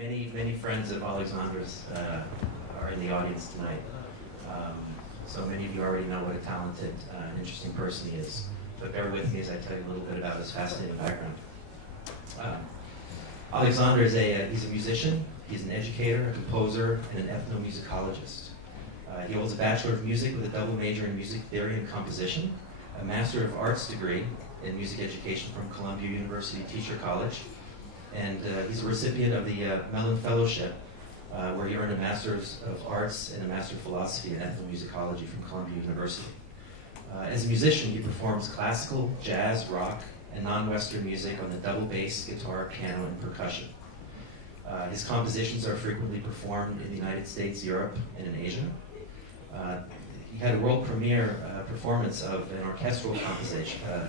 many friends of Alexandre's are in the audience tonight. So many of you already know what a talented, interesting person he is. But bear with me as I tell you a little bit about his fascinating background. Alexandre is he's a musician, he's an educator, a composer, and an ethnomusicologist. He holds a Bachelor of Music with a double major in music theory and composition, a Master of Arts degree in music education from Columbia University Teacher College, and he's a recipient of the Mellon Fellowship, where he earned a Master's of Arts and a Master of Philosophy in ethnomusicology from Columbia University. As a musician, he performs classical, jazz, rock, and non-Western music on the double bass, guitar, piano, and percussion. His compositions are frequently performed in the United States, Europe, and in Asia. He had a world premiere performance of an orchestral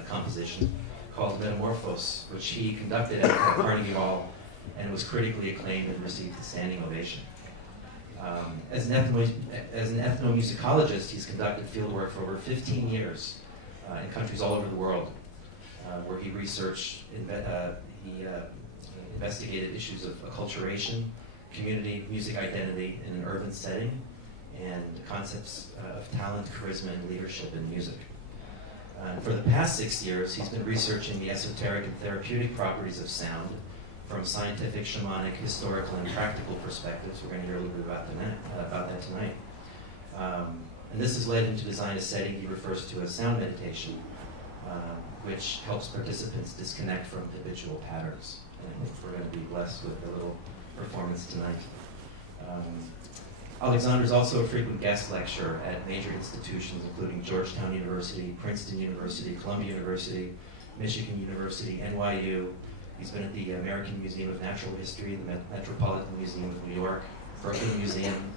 composition called Metamorphose, which he conducted at Carnegie Hall and was critically acclaimed and received a standing ovation. As an ethnomusicologist, he's conducted fieldwork for over 15 years in countries all over the world, where he researched, investigated issues of acculturation, community, music identity in an urban setting, and concepts of talent, charisma, and leadership in music. For the past 6 years, he's been researching the esoteric and therapeutic properties of sound from scientific, shamanic, historical, and practical perspectives. We're going to hear a little bit about that tonight. And this has led him to design a setting he refers to as sound meditation, which helps participants disconnect from habitual patterns. And I think we're going to be blessed with a little performance tonight. Alexandre is also a frequent guest lecturer at major institutions, including Georgetown University, Princeton University, Columbia University, Michigan University, NYU. He's been at the American Museum of Natural History, the Metropolitan Museum of New York, Brooklyn Museum,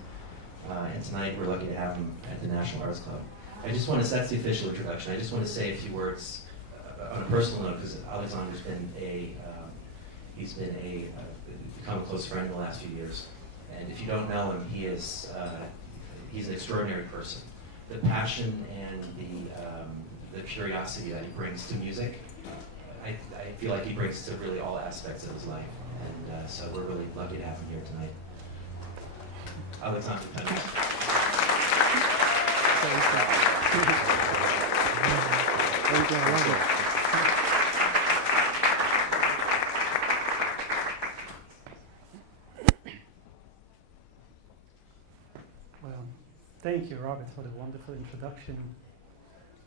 and tonight we're lucky to have him at the National Arts Club. That's the official introduction. I just want to say a few words on a personal note, because Alexandre's been become a close friend in the last few years. And if you don't know him, he's an extraordinary person. The passion and the curiosity that he brings to music, I feel like he brings to really all aspects of his life. And so we're really lucky to have him here tonight. Alexandre Tannous. Thank you. Thank you, Robert, for the wonderful introduction.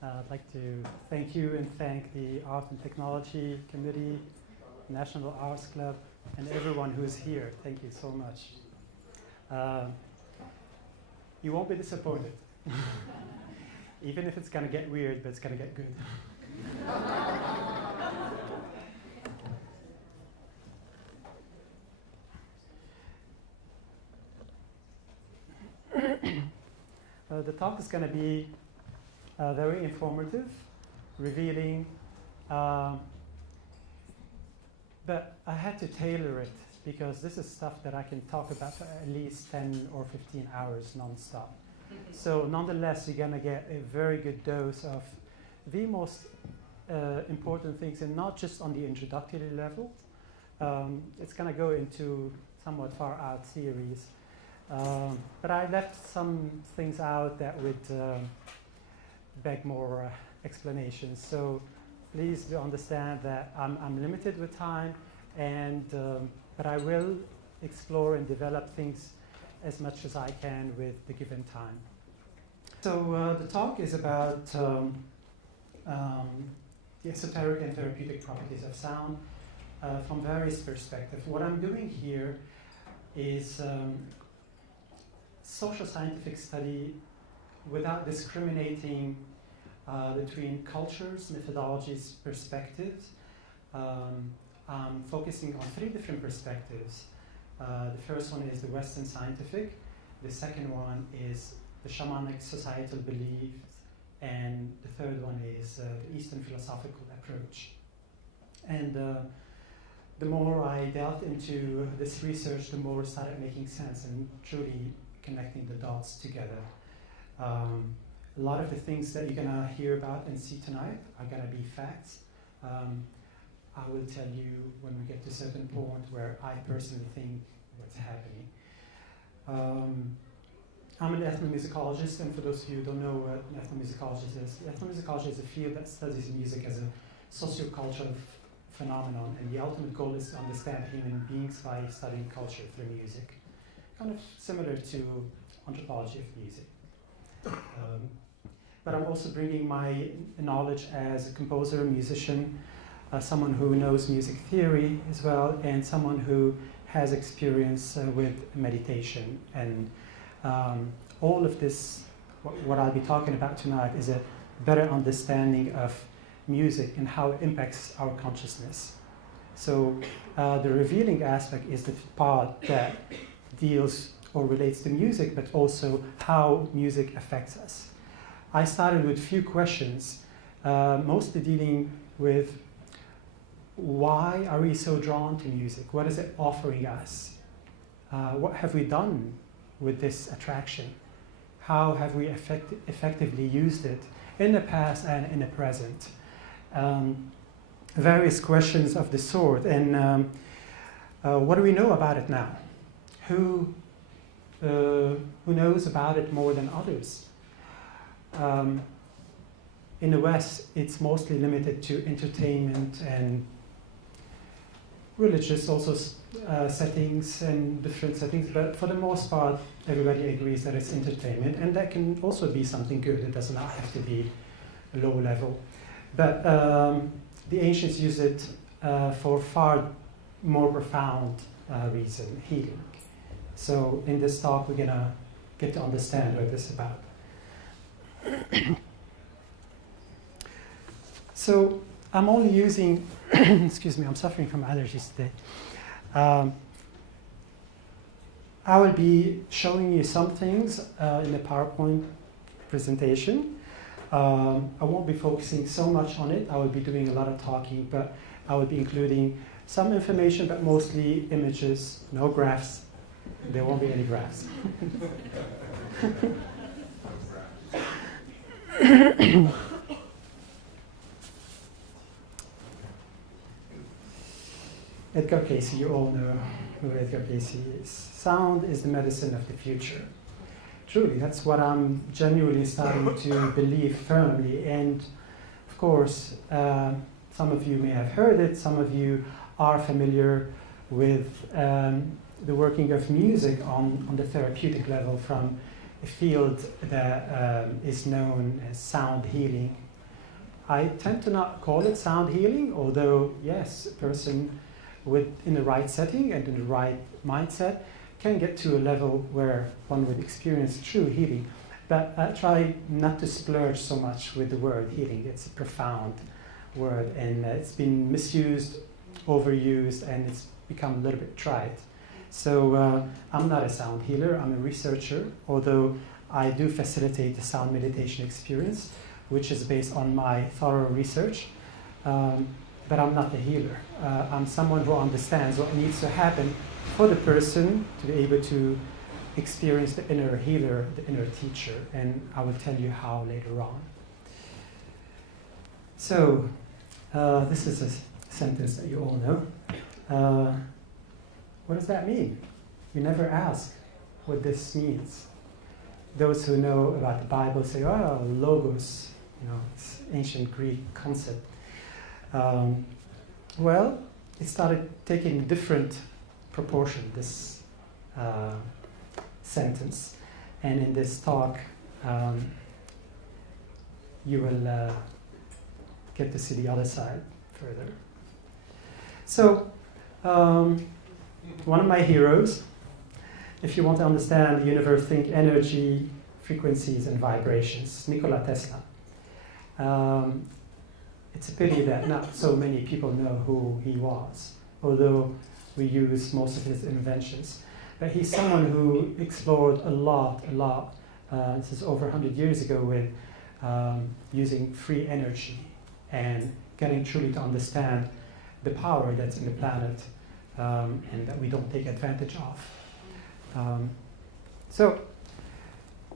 I'd like to thank you and thank the Art and Technology Committee, National Arts Club, and everyone who is here. Thank you so much. You won't be disappointed. Even if it's going to get weird, but it's going to get good. The talk is going to be very informative, revealing, but I had to tailor it because this is stuff that I can talk about for at least 10 or 15 hours non-stop. So nonetheless, you're going to get a very good dose of the most important things, and not just on the introductory level. It's going to go into somewhat far out theories. But I left some things out that would beg more explanations. So please do understand that I'm limited with time, and but I will explore and develop things as much as I can with the given time. So the talk is about the esoteric and therapeutic properties of sound from various perspectives. What I'm doing here is social scientific study without discriminating between cultures, methodologies, perspectives. I'm focusing on 3 different perspectives. The first one is the Western scientific, the second one is the shamanic societal beliefs, and the third one is the Eastern philosophical approach. And the more I delved into this research, the more it started making sense and truly connecting the dots together. A lot of the things that you're gonna hear about and see tonight are gonna be facts. I will tell you when we get to a certain point where I personally think what's happening. I'm an ethnomusicologist, and for those of you who don't know what an ethnomusicologist is, ethnomusicology is a field that studies music as a sociocultural phenomenon, and the ultimate goal is to understand human beings by studying culture through music. Kind of similar to anthropology of music. But I'm also bringing my knowledge as a composer, musician, someone who knows music theory as well, and someone who has experience with meditation. And all of this, what I'll be talking about tonight, is a better understanding of music and how it impacts our consciousness. So the revealing aspect is the part that deals or relates to music, but also how music affects us. I started with a few questions, mostly dealing with why are we so drawn to music? What is it offering us? What have we done with this attraction? How have we effectively used it in the past and in the present? Various questions of the sort. And what do we know about it now? Who knows about it more than others? In the West, it's mostly limited to entertainment and religious also settings and different settings, but for the most part, everybody agrees that it's entertainment, and that can also be something good. It does not have to be low level. But the ancients used it for far more profound reason, healing. So in this talk, we're gonna get to understand what this is about. So I'm only using, excuse me, I'm suffering from allergies today. I will be showing you some things in the PowerPoint presentation. I won't be focusing so much on it. I will be doing a lot of talking, but I will be including some information, but mostly images, no graphs. There won't be any graphs. Edgar Cayce, you all know who Edgar Cayce is. Sound is the medicine of the future. Truly, that's what I'm genuinely starting to believe firmly. And of course, some of you may have heard it, some of you are familiar with the working of music on the therapeutic level from a field that is known as sound healing. I tend to not call it sound healing, although yes, a person in the right setting and in the right mindset can get to a level where one would experience true healing. But I try not to splurge so much with the word healing. It's a profound word, and it's been misused, overused, and it's become a little bit trite. So I'm not a sound healer, I'm a researcher, although I do facilitate the sound meditation experience, which is based on my thorough research. But I'm not a healer. I'm someone who understands what needs to happen for the person to be able to experience the inner healer, the inner teacher, and I will tell you how later on. So, this is a sentence that you all know. What does that mean? You never ask what this means. Those who know about the Bible say, oh, logos, it's ancient Greek concept. Well, it started taking different proportion, this sentence. And in this talk, you will get to see the other side further. So, one of my heroes, if you want to understand the universe, think energy, frequencies, and vibrations, Nikola Tesla. It's a pity that not so many people know who he was, although we use most of his inventions. But he's someone who explored a lot, this is over 100 years ago, with using free energy and getting truly to understand the power that's in the planet and that we don't take advantage of. So,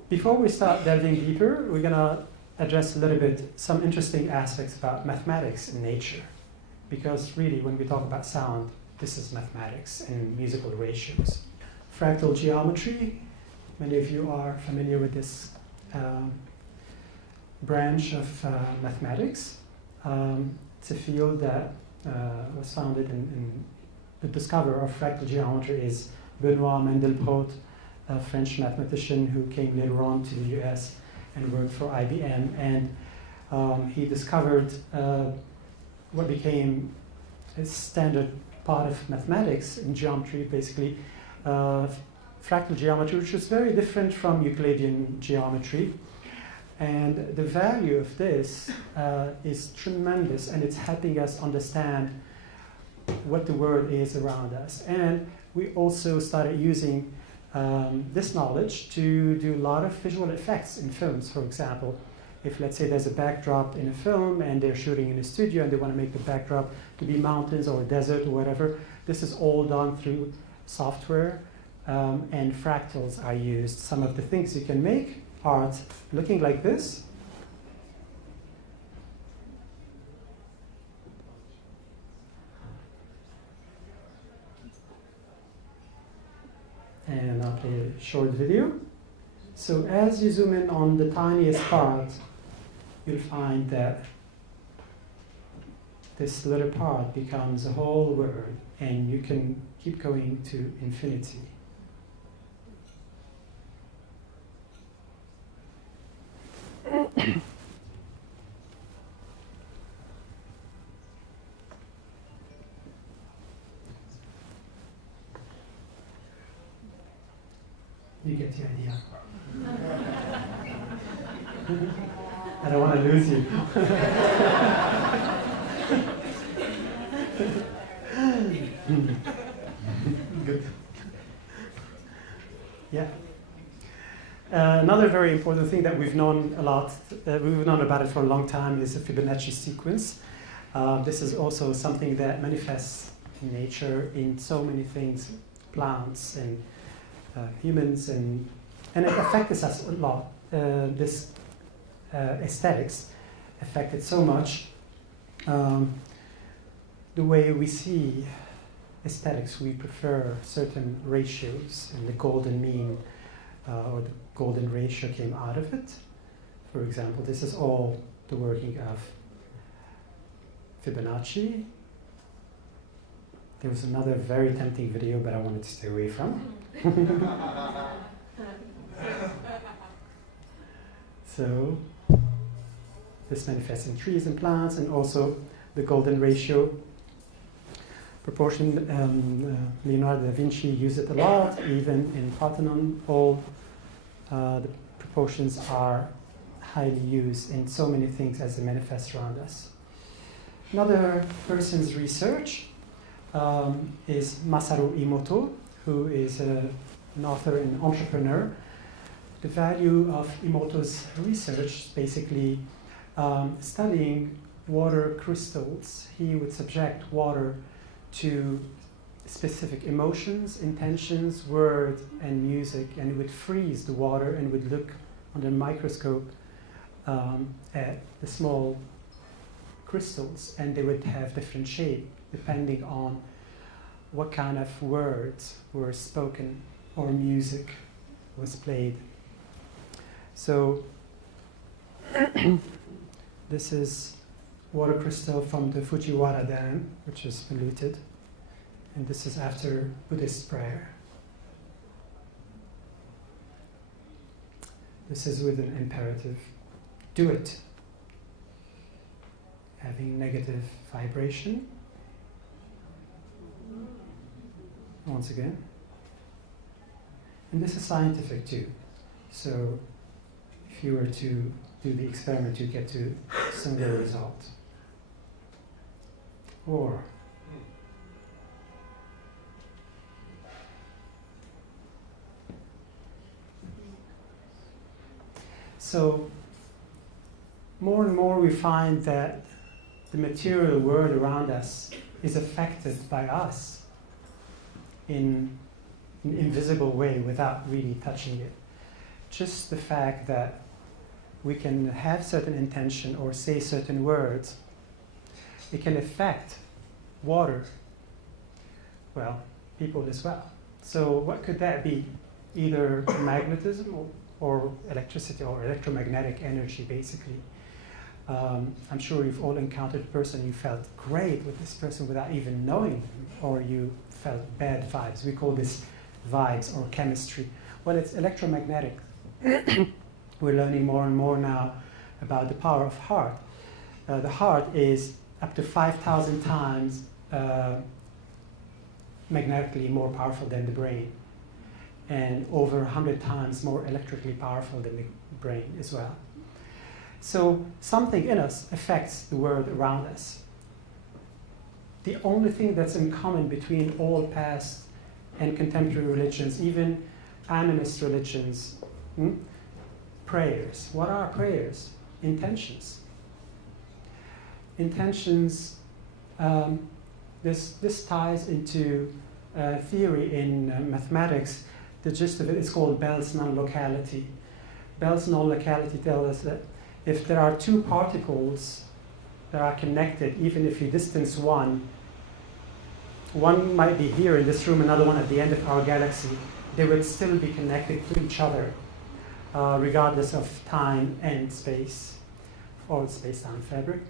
before we start delving deeper, we're going to address a little bit some interesting aspects about mathematics in nature. Because really, when we talk about sound, this is mathematics and musical ratios. fractal geometry. Many of you are familiar with this branch of mathematics. It's a field that was founded in the discoverer of fractal geometry is Benoit Mandelbrot, a French mathematician who came later on to the US and worked for IBM. And he discovered what became a standard part of mathematics in geometry, basically fractal geometry, which is very different from Euclidean geometry. And the value of this is tremendous, and it's helping us understand what the world is around us. And we also started using this knowledge to do a lot of visual effects in films. For example, if let's say there's a backdrop in a film and they're shooting in a studio and they want to make the backdrop to be mountains or desert or whatever, this is all done through software, and fractals are used. Some of the things you can make are looking like this. And I'll play a short video. So as you zoom in on the tiniest part, you'll find that this little part becomes a whole word, and you can keep going to infinity. You get the idea. I don't want to lose you. Good. Yeah. Another very important thing that we've known a lot, we've known about it for a long time, is the Fibonacci sequence. This is also something that manifests in nature in so many things, plants and humans, and it affects us a lot. This aesthetics affected so much the way we see aesthetics. We prefer certain ratios, and the golden mean or the golden ratio came out of it. For example, this is all the working of Fibonacci. There was another very tempting video, but I wanted to stay away from. So this manifests in trees and plants, and also the golden ratio proportion. Leonardo da Vinci used it a lot, even in Parthenon. All the proportions are highly used in so many things as they manifest around us. Another person's research is Masaru Emoto, who is an author and entrepreneur. The value of Emoto's research is basically studying water crystals. He would subject water to specific emotions, intentions, words, and music, and he would freeze the water and would look under a microscope at the small crystals, and they would have different shape depending on what kind of words were spoken or music was played. So this is water crystal from the Fujiwara Dam, which is polluted, and this is after Buddhist prayer. This is with an imperative, do it, having negative vibration. Once again. And this is scientific too. So if you were to do the experiment, you get to similar result. Or so more and more we find that the material world around us is affected by us in an invisible way without really touching it. Just the fact that we can have certain intention or say certain words, it can affect water, well, people as well. So what could that be? Either magnetism or electricity or electromagnetic energy, basically. I'm sure you've all encountered a person you felt great with this person without even knowing them, or you felt bad vibes. We call this vibes or chemistry. Well, it's electromagnetic. We're learning more and more now about the power of heart. The heart is up to 5,000 times magnetically more powerful than the brain, and over 100 times more electrically powerful than the brain as well. So something in us affects the world around us. The only thing that's in common between all past and contemporary religions, even animist religions, prayers. What are prayers? Intentions. Intentions, this ties into theory in mathematics. The gist of it is called Bell's non-locality. Bell's non-locality tells us that if there are two particles that are connected, even if you distance one might be here in this room, another one at the end of our galaxy, they would still be connected to each other, regardless of time and space, or space-time fabric.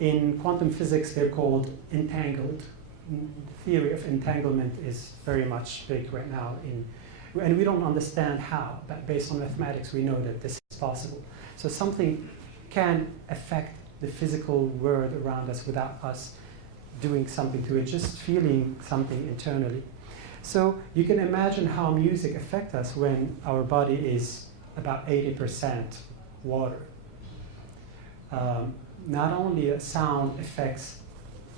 In quantum physics, they're called entangled. The theory of entanglement is very much big right now, and we don't understand how, but based on mathematics, we know that this is possible. So something can affect the physical world around us without us doing something to it, just feeling something internally. So you can imagine how music affects us when our body is about 80% water. Not only a sound affects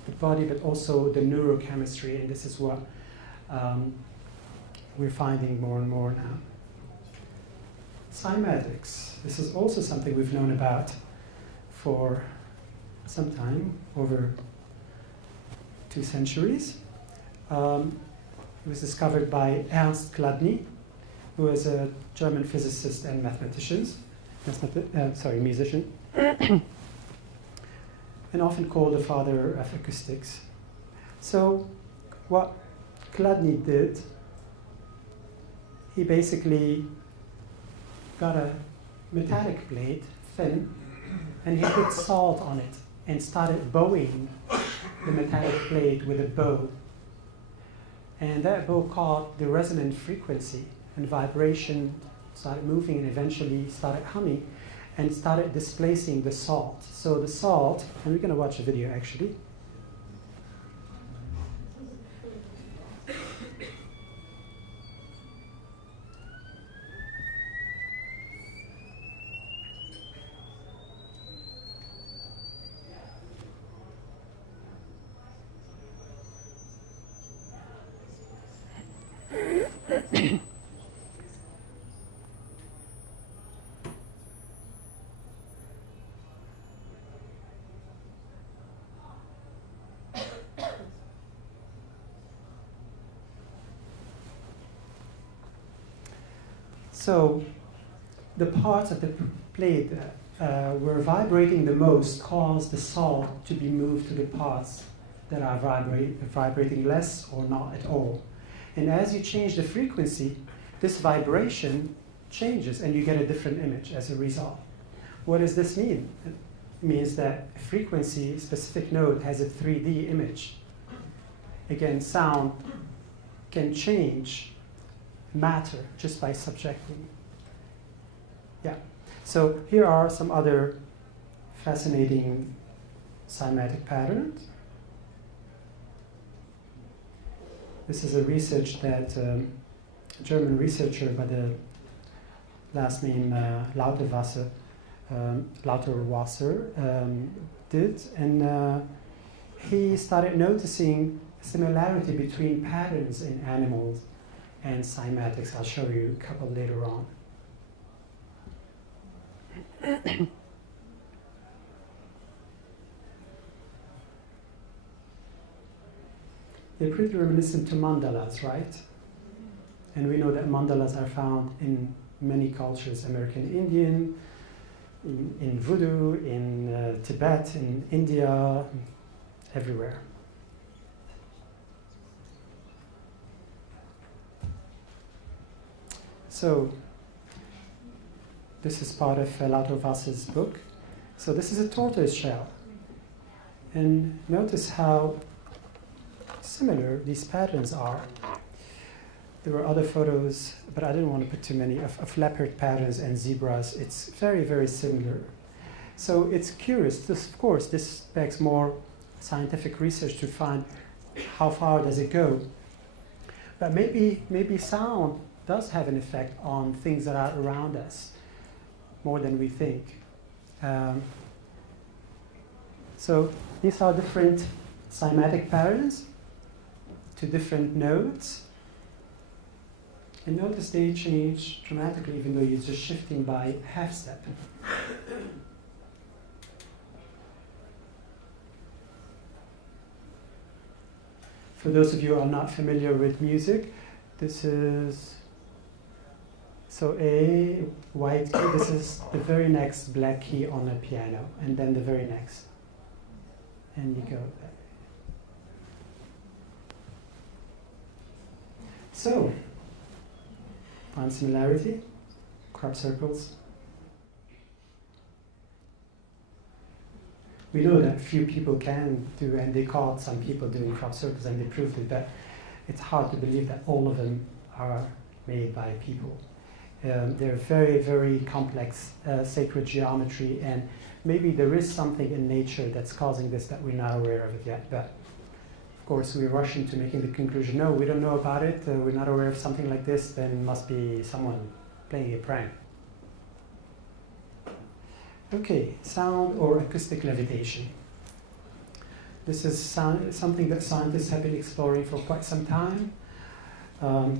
the body, but also the neurochemistry, and this is what we're finding more and more now. Cymatics. This is also something we've known about for some time, over 2 centuries. It was discovered by Ernst Chladni, who is a German physicist and musician, and often called the father of acoustics. So what Chladni did, he basically got a metallic plate, thin, and he put salt on it and started bowing the metallic plate with a bow. And that bow caught the resonant frequency, and vibration started moving and eventually started humming and started displacing the salt. So the salt, and we're going to watch a video actually. So the parts of the plate that were vibrating the most caused the salt to be moved to the parts that are vibrating less or not at all. And as you change the frequency, this vibration changes and you get a different image as a result. What does this mean? It means that a frequency, specific node, has a 3D image. Again, sound can change matter just by subjecting. Yeah. So here are some other fascinating cymatic patterns. This is a research that a German researcher by the last name Lauterwasser did, and he started noticing similarity between patterns in animals and cymatics. I'll show you a couple later on. They're pretty reminiscent to mandalas, right? And we know that mandalas are found in many cultures, American Indian, in Voodoo, in Tibet, in India, everywhere. So this is part of Lauterwasser's book. So this is a tortoise shell. And notice how similar these patterns are. There were other photos, but I didn't want to put too many, of leopard patterns and zebras. It's very, very similar. So it's curious. Of course, this begs more scientific research to find how far does it go. But maybe sound does have an effect on things that are around us more than we think. So these are different cymatic patterns to different notes. And notice they change dramatically even though you're just shifting by half step. For those of you who are not familiar with music, this is, so A, white key, this is the very next black key on a piano, and then the very next. And you go back. So, find similarity, crop circles. We know that few people can do, and they caught some people doing crop circles and they proved it, but it's hard to believe that all of them are made by people. They're very, very complex sacred geometry, and maybe there is something in nature that's causing this that we're not aware of it yet. But of course, we're rushing to making the conclusion, no, we don't know about it, we're not aware of something like this, then it must be someone playing a prank. Okay, sound or acoustic levitation. This is something that scientists have been exploring for quite some time.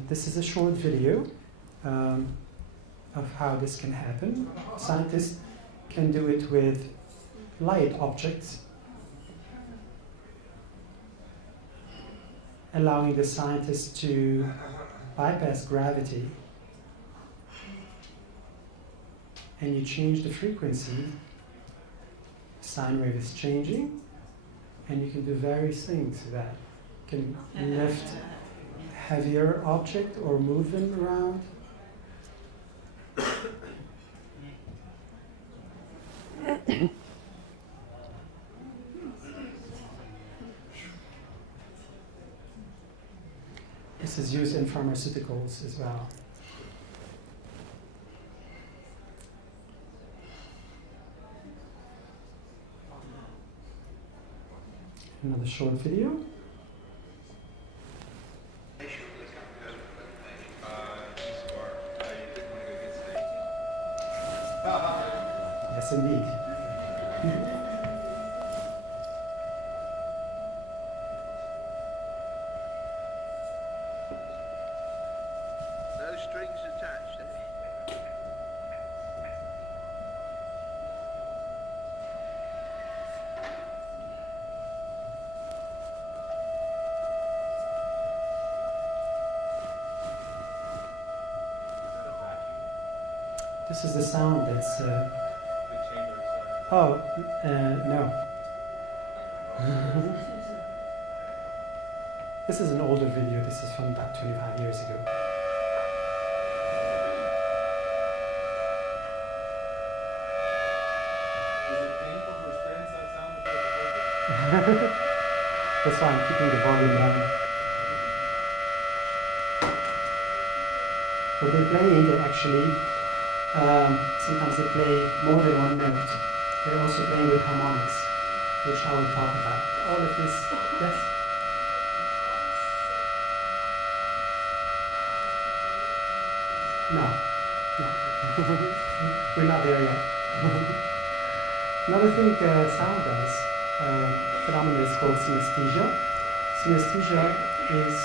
This is a short video of how this can happen. Scientists can do it with light objects, allowing the scientists to bypass gravity. And you change the frequency, sine wave is changing, and you can do various things with that. You can lift heavier object or move them around. This is used in pharmaceuticals as well. Another short video. Yes, indeed. No strings attached, eh? This is the sound that's. No. This is an older video. This is from about 25 years ago. Is it painful to experience that sound? That's why I'm keeping the volume down. What they're playing, they actually, sometimes they play more than one note. They're also playing with harmonics, which I will talk about. All of this, yes? No. We're not there yet. Another thing sound does, phenomenon is called synesthesia. Synesthesia is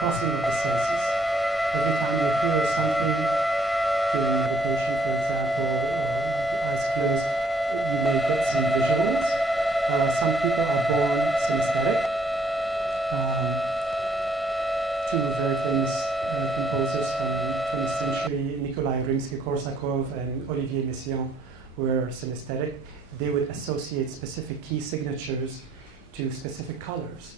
crossing of the senses. Every time you hear something during meditation, for example, or with your eyes closed, you may get some visuals. Some people are born synesthetic. Two very famous composers from the 20th century, Nikolai Rimsky-Korsakov and Olivier Messiaen, were synesthetic. They would associate specific key signatures to specific colors.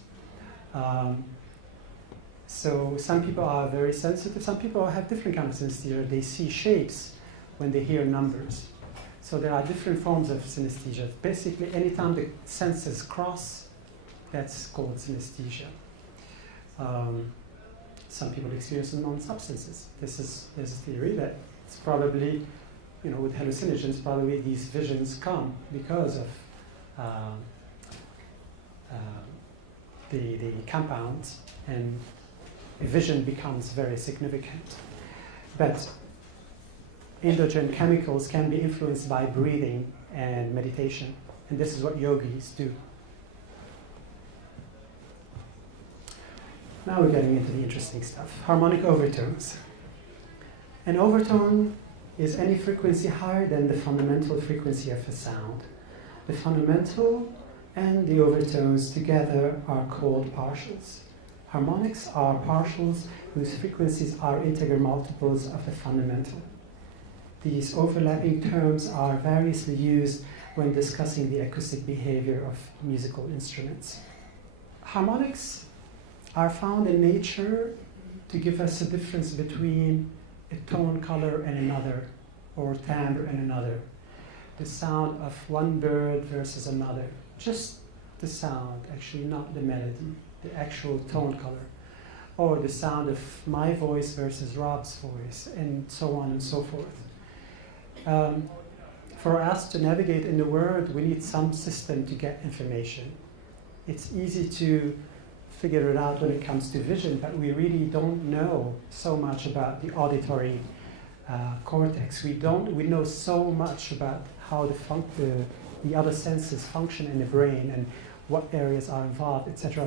So some people are very sensitive. Some people have different kinds of synesthesia. They see shapes when they hear numbers. So there are different forms of synesthesia. Basically, anytime the senses cross, that's called synesthesia. Some people experience it on substances. There's a theory that it's probably, with hallucinogens, probably these visions come because of the compounds, and a vision becomes very significant. But endogenous chemicals can be influenced by breathing and meditation, and this is what yogis do. Now we're getting into the interesting stuff. Harmonic overtones. An overtone is any frequency higher than the fundamental frequency of a sound. The fundamental and the overtones together are called partials. Harmonics are partials whose frequencies are integral multiples of the fundamental. These overlapping terms are variously used when discussing the acoustic behavior of musical instruments. Harmonics are found in nature to give us a difference between a tone color and another, or timbre and another. The sound of one bird versus another. Just the sound, actually, not the melody, the actual tone color. Or the sound of my voice versus Rob's voice, and so on and so forth. For us to navigate in the world, we need some system to get information. It's easy to figure it out when it comes to vision, but we really don't know so much about the auditory cortex. We know so much about how the other senses function in the brain and what areas are involved, etc.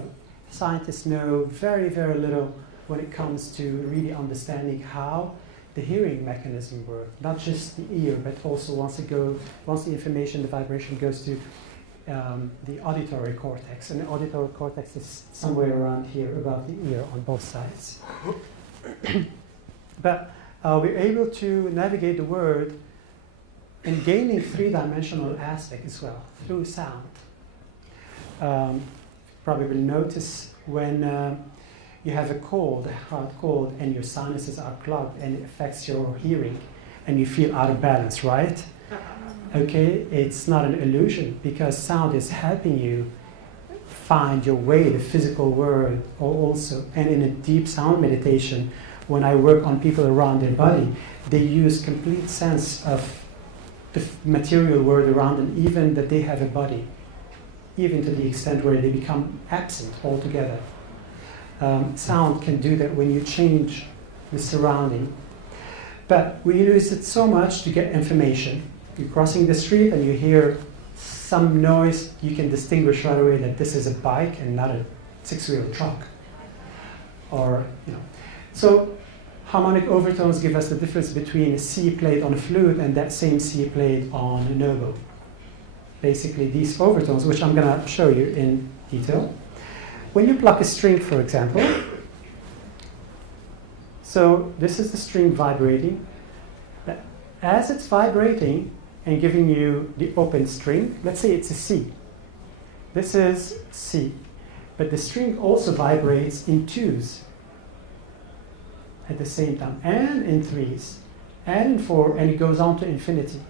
Scientists know very, very little when it comes to really understanding how the hearing mechanism works. Not just the ear, but also once the information, the vibration goes to the auditory cortex. And the auditory cortex is somewhere around here, above the ear on both sides. But we're able to navigate the world in gaining three-dimensional aspect as well, through sound. Probably will notice when you have a cold, a hard cold, and your sinuses are clogged and it affects your hearing, and you feel out of balance, right? Okay, it's not an illusion, because sound is helping you find your way, the physical world also. And in a deep sound meditation, when I work on people around their body, they use complete sense of the material world around them, even that they have a body, even to the extent where they become absent altogether. Sound can do that when you change the surrounding. But we use it so much to get information. You're crossing the street and you hear some noise, you can distinguish right away that this is a bike and not a six-wheel truck. Or, So harmonic overtones give us the difference between a C played on a flute and that same C played on an oboe. Basically, these overtones, which I'm going to show you in detail. When you pluck a string, for example, so this is the string vibrating. But as it's vibrating and giving you the open string, let's say it's a C. This is C. But the string also vibrates in twos at the same time, and in threes, and in four, and it goes on to infinity.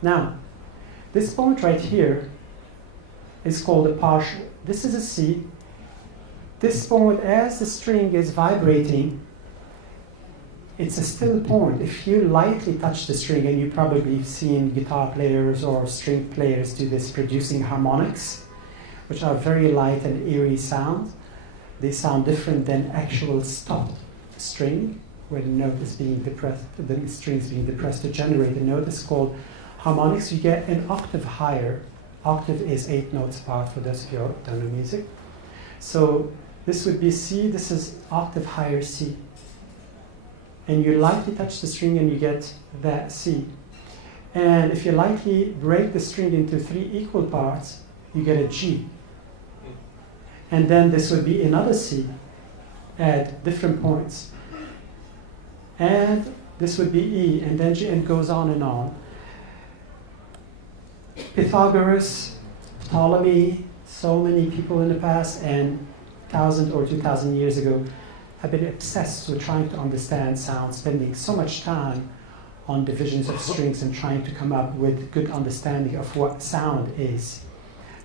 Now, this point right here is called a partial. This is a C. This point, as the string is vibrating, it's a still point. If you lightly touch the string, and you've probably seen guitar players or string players do this, producing harmonics, which are very light and eerie sounds. They sound different than actual stopped string, where the note is being depressed, the string is being depressed to generate a note. It's called harmonics. You get an octave higher. Octave is 8 notes apart for those of you who don't know music. So this would be C, this is octave higher C. And you lightly touch the string and you get that C. And if you lightly break the string into 3 equal parts, you get a G. And then this would be another C at different points. And this would be E, and then G, and goes on and on. Pythagoras, Ptolemy, so many people in the past, and 1,000 or 2,000 years ago, have been obsessed with trying to understand sound, spending so much time on divisions of strings and trying to come up with good understanding of what sound is.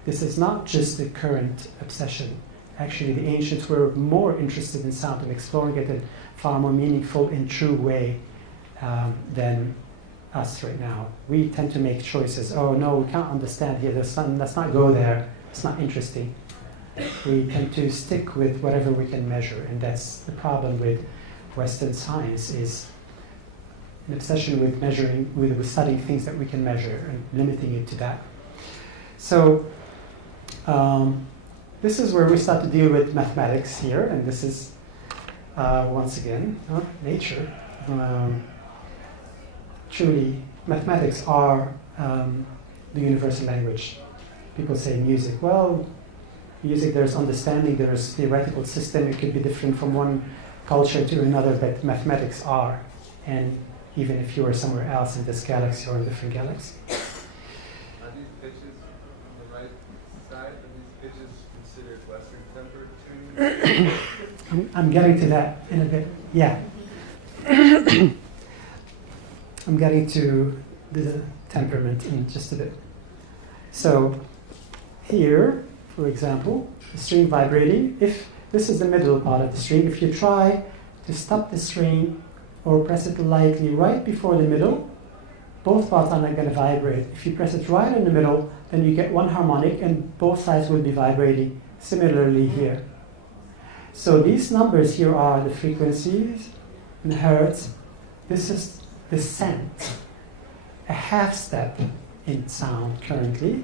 This is not just the current obsession. Actually, the ancients were more interested in sound and exploring it in a far more meaningful and true way than us right now. We tend to make choices. Oh no, we can't understand here. Let's not go there. It's not interesting. We tend to stick with whatever we can measure, and that's the problem with Western science, is an obsession with measuring, with studying things that we can measure and limiting it to that. So this is where we start to deal with mathematics here, and this is once again nature. Truly, mathematics are the universal language. People say music. Well, music, there's understanding, there's theoretical system. It could be different from one culture to another, but mathematics are. And even if you are somewhere else in this galaxy or in a different galaxy. Are these pitches on the right side? Are these pitches considered Western tempered tuning? I'm getting to that in a bit. Yeah. I'm getting to the temperament in just a bit. So here, for example, the string vibrating. If this is the middle part of the string, if you try to stop the string or press it lightly right before the middle, both parts are not going to vibrate. If you press it right in the middle, then you get one harmonic and both sides will be vibrating. Similarly here. So these numbers here are the frequencies in hertz. This is the cent. A half step in sound currently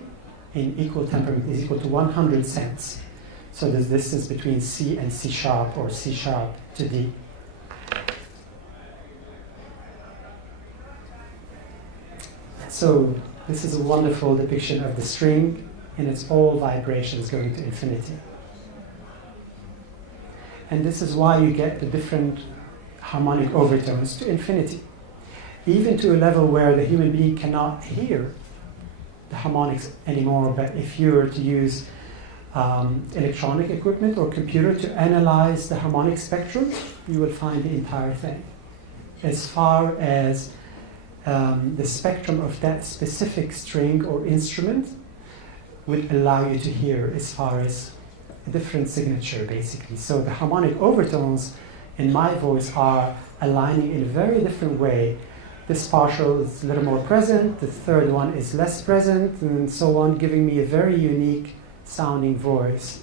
in equal temperament is equal to 100 cents. So the distance between C and C sharp, or C sharp to D. So this is a wonderful depiction of the string in its all vibrations going to infinity. And this is why you get the different harmonic overtones to infinity. Even to a level where the human being cannot hear the harmonics anymore. But if you were to use electronic equipment or computer to analyze the harmonic spectrum, you will find the entire thing. As far as the spectrum of that specific string or instrument would allow you to hear, as far as a different signature, basically. So the harmonic overtones in my voice are aligning in a very different way. This partial is a little more present, the third one is less present, and so on, giving me a very unique sounding voice,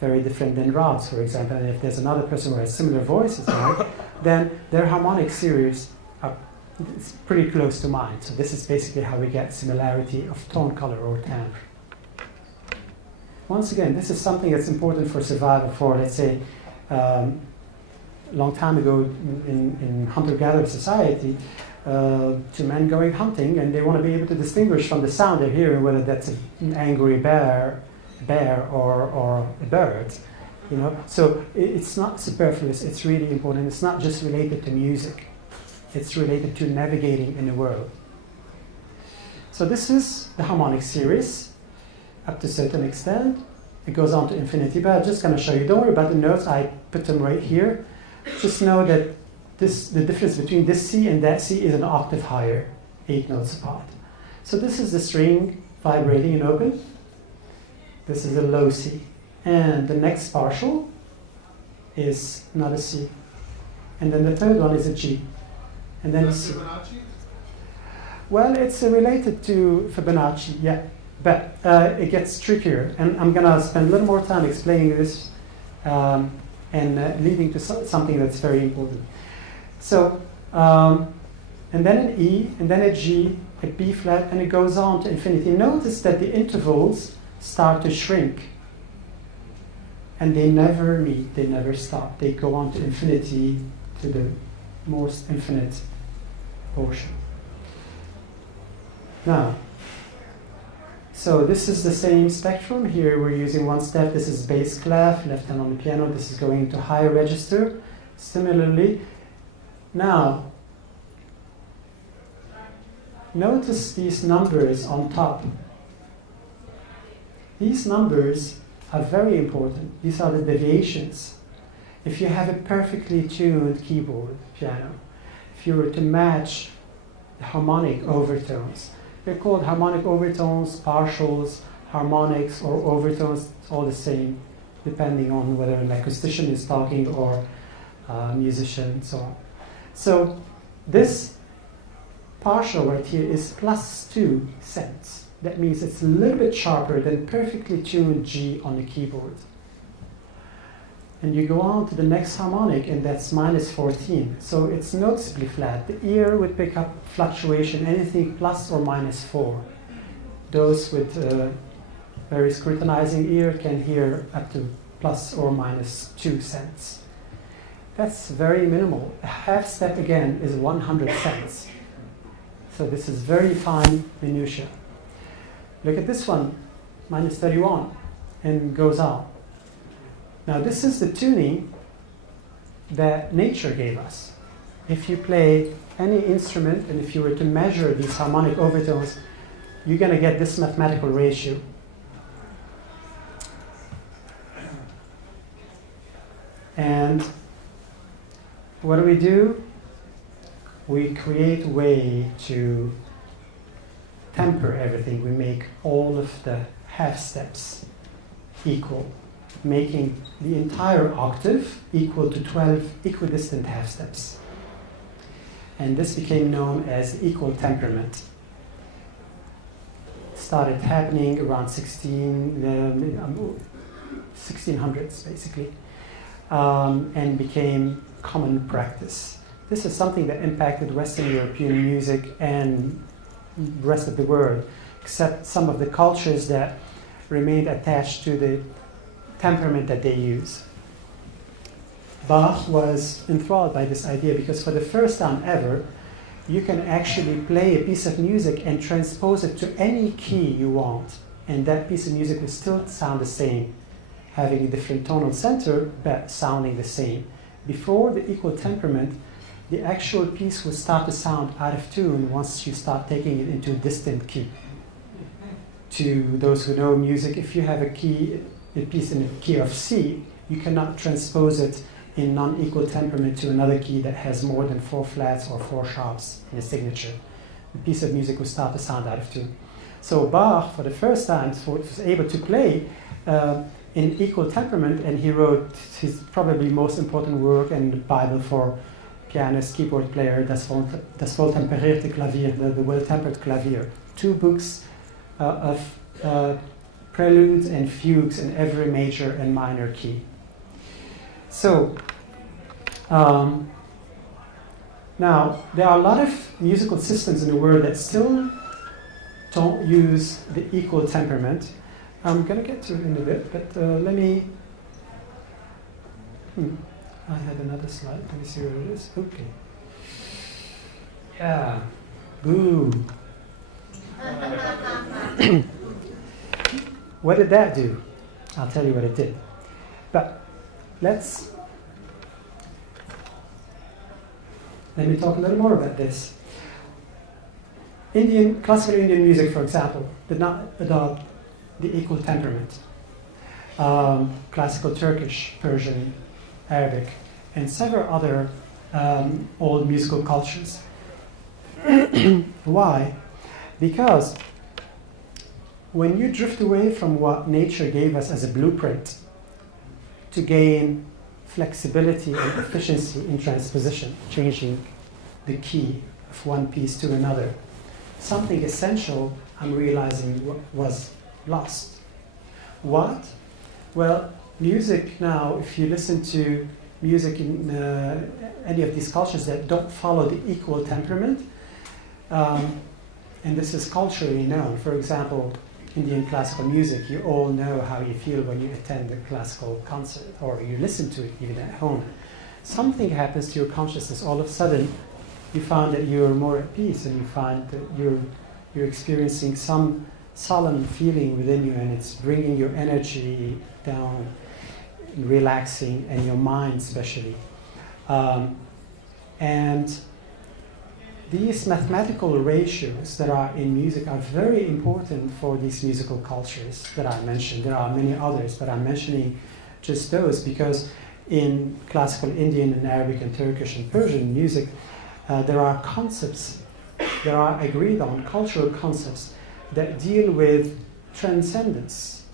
very different than Rob's, for example. And if there's another person who has similar voices, right, then their harmonic series are it's pretty close to mine. So this is basically how we get similarity of tone color or timbre. Once again, this is something that's important for survival for, let's say, a long time ago in hunter-gatherer society, to men going hunting, and they want to be able to distinguish from the sound they're hearing whether that's an angry bear or a bird. You know, so it's not superfluous. It's really important. It's not just related to music. It's related to navigating in the world. So this is the harmonic series up to a certain extent. It goes on to infinity, but I'm just going to show you. Don't worry about the notes. I put them right here. Just know that the difference between this C and that C is an octave higher, 8 notes apart. So this is the string vibrating and open. This is a low C. And the next partial is not a C. And then the third one is a G. And then a C. Fibonacci? Well, it's related to Fibonacci, yeah. But it gets trickier. And I'm going to spend a little more time explaining this and leading to something that's very important. So, and then an E, and then a G, a B flat, and it goes on to infinity. Notice that the intervals start to shrink. And they never meet, they never stop. They go on to infinity, to the most infinite portion. Now, so this is the same spectrum. Here we're using one step. This is bass clef, left hand on the piano. This is going into higher register. Similarly, now, notice these numbers on top. These numbers are very important. These are the deviations. If you have a perfectly tuned keyboard, piano, if you were to match harmonic overtones, they're called harmonic overtones, partials, harmonics, or overtones, it's all the same, depending on whether an acoustician is talking or a musician and so on. So this partial right here is +2 cents. That means it's a little bit sharper than perfectly tuned G on the keyboard. And you go on to the next harmonic, and that's -14. So it's noticeably flat. The ear would pick up fluctuation, anything plus or -4. Those with very scrutinizing ear can hear up to plus or -2 cents. That's very minimal. A half step again is 100 cents. So this is very fine minutia. Look at this one, -31, and goes on. Now this is the tuning that nature gave us. If you play any instrument, and if you were to measure these harmonic overtones, you're going to get this mathematical ratio. And what do? We create a way to temper everything. We make all of the half steps equal, making the entire octave equal to 12 equidistant half steps. And this became known as equal temperament. Started happening around 1600s, basically, and became common practice. This is something that impacted Western European music and the rest of the world, except some of the cultures that remained attached to the temperament that they use. Bach was enthralled by this idea because for the first time ever, you can actually play a piece of music and transpose it to any key you want, and that piece of music will still sound the same, having a different tonal center, but sounding the same. Before the equal temperament, the actual piece will start to sound out of tune once you start taking it into a distant key. To those who know music, if you have a piece in the key of C, you cannot transpose it in non-equal temperament to another key that has more than 4 flats or 4 sharps in a signature. The piece of music will start to sound out of tune. So Bach, for the first time, was able to play in equal temperament, and he wrote his probably most important work and the Bible for pianist, keyboard player, Das wohltemperierte Klavier, the well-tempered clavier. 2 books of preludes and fugues in every major and minor key. So, now, there are a lot of musical systems in the world that still don't use the equal temperament. I'm going to get to it in a bit, but let me... I had another slide. Let me see what it is. Okay. Yeah. Boo. What did that do? I'll tell you what it did. But let me talk a little more about this. Classical Indian music, for example, did not adopt the equal temperament. Classical Turkish, Persian, Arabic, and several other old musical cultures. Why? Because when you drift away from what nature gave us as a blueprint to gain flexibility and efficiency in transposition, changing the key of one piece to another, something essential, I'm realizing, was lost. What? Well, music now, if you listen to music in any of these cultures that don't follow the equal temperament, and this is culturally known. For example, Indian classical music, you all know how you feel when you attend a classical concert or you listen to it even at home. Something happens to your consciousness. All of a sudden, you find that you're more at peace, and you find that you're experiencing some solemn feeling within you, and it's bringing your energy down, relaxing, and your mind especially. And these mathematical ratios that are in music are very important for these musical cultures that I mentioned. There are many others, but I'm mentioning just those because in classical Indian and Arabic and Turkish and Persian music, there are concepts, there are agreed on cultural concepts that deal with transcendence.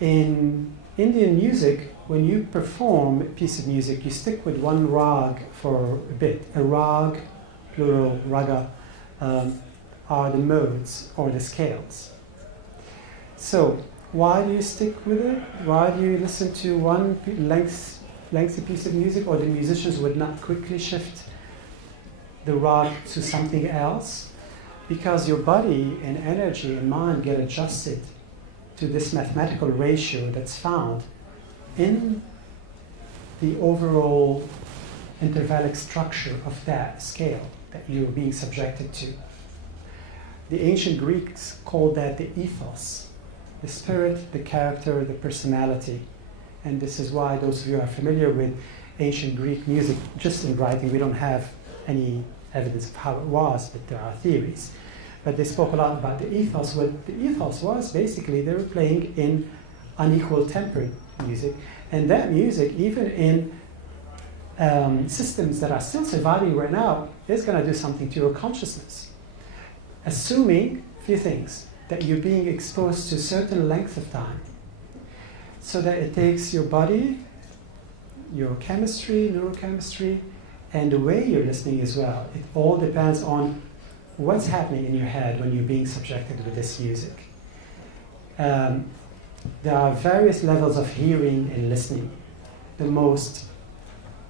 In Indian music, when you perform a piece of music, you stick with one rag for a bit. A rag, plural, raga, are the modes or the scales. So, why do you stick with it? Why do you listen to one lengthy piece of music, or the musicians would not quickly shift the rag to something else? Because your body and energy and mind get adjusted to this mathematical ratio that's found in the overall intervallic structure of that scale that you're being subjected to. The ancient Greeks called that the ethos, the spirit, the character, the personality. And this is why those of you who are familiar with ancient Greek music, just in writing, we don't have any evidence of how it was, but there are theories. But they spoke a lot about the ethos. What the ethos was, basically, they were playing in unequal tempered music. And that music, even in systems that are still surviving right now, is going to do something to your consciousness. Assuming a few things, that you're being exposed to a certain length of time, so that it takes your body, your chemistry, neurochemistry, and the way you're listening as well. It all depends on what's happening in your head when you're being subjected with this music. There are various levels of hearing and listening. The most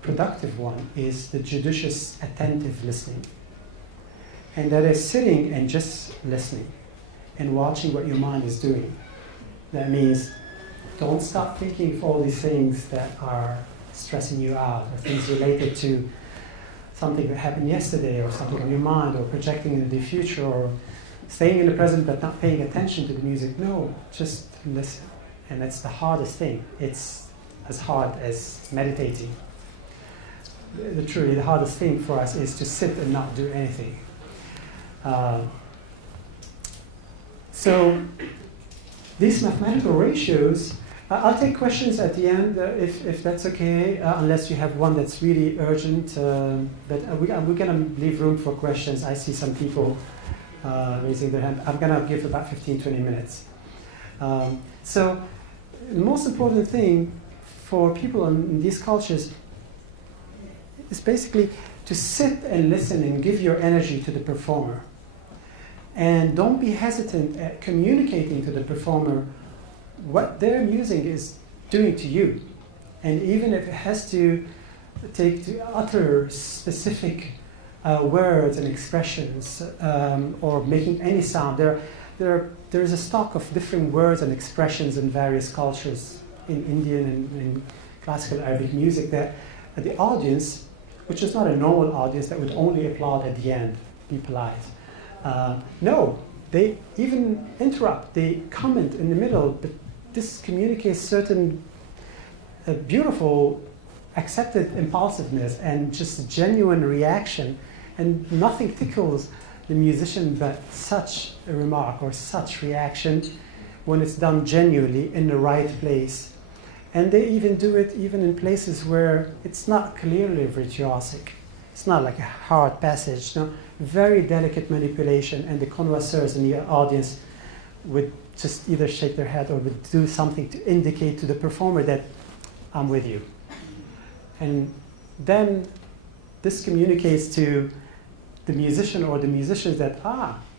productive one is the judicious, attentive listening. And that is sitting and just listening and watching what your mind is doing. That means don't stop thinking of all these things that are stressing you out, or things related to something that happened yesterday, or something on your mind, or projecting into the future, or staying in the present but not paying attention to the music. No, just listen. And that's the hardest thing. It's as hard as meditating. Truly, the hardest thing for us is to sit and not do anything. So these mathematical ratios, I'll take questions at the end if that's okay, unless you have one that's really urgent. But we're going to leave room for questions. I see some people raising their hand. I'm going to give about 15-20 minutes. So the most important thing for people in these cultures is basically to sit and listen and give your energy to the performer. And don't be hesitant at communicating to the performer what their music is doing to you. And even if it has to take to utter specific words and expressions, or making any sound, there's a stock of different words and expressions in various cultures in Indian and classical Arabic music that the audience, which is not a normal audience that would only applaud at the end, be polite. No, they even interrupt, they comment in the middle, but this communicates certain beautiful, accepted impulsiveness and just genuine reaction, and nothing tickles the musician but such a remark or such reaction when it's done genuinely in the right place. And they even do it even in places where it's not clearly virtuosic. It's not like a hard passage, no. Very delicate manipulation, and the connoisseurs in the audience would just either shake their head or would do something to indicate to the performer that I'm with you. And then this communicates to the musician or the musicians that,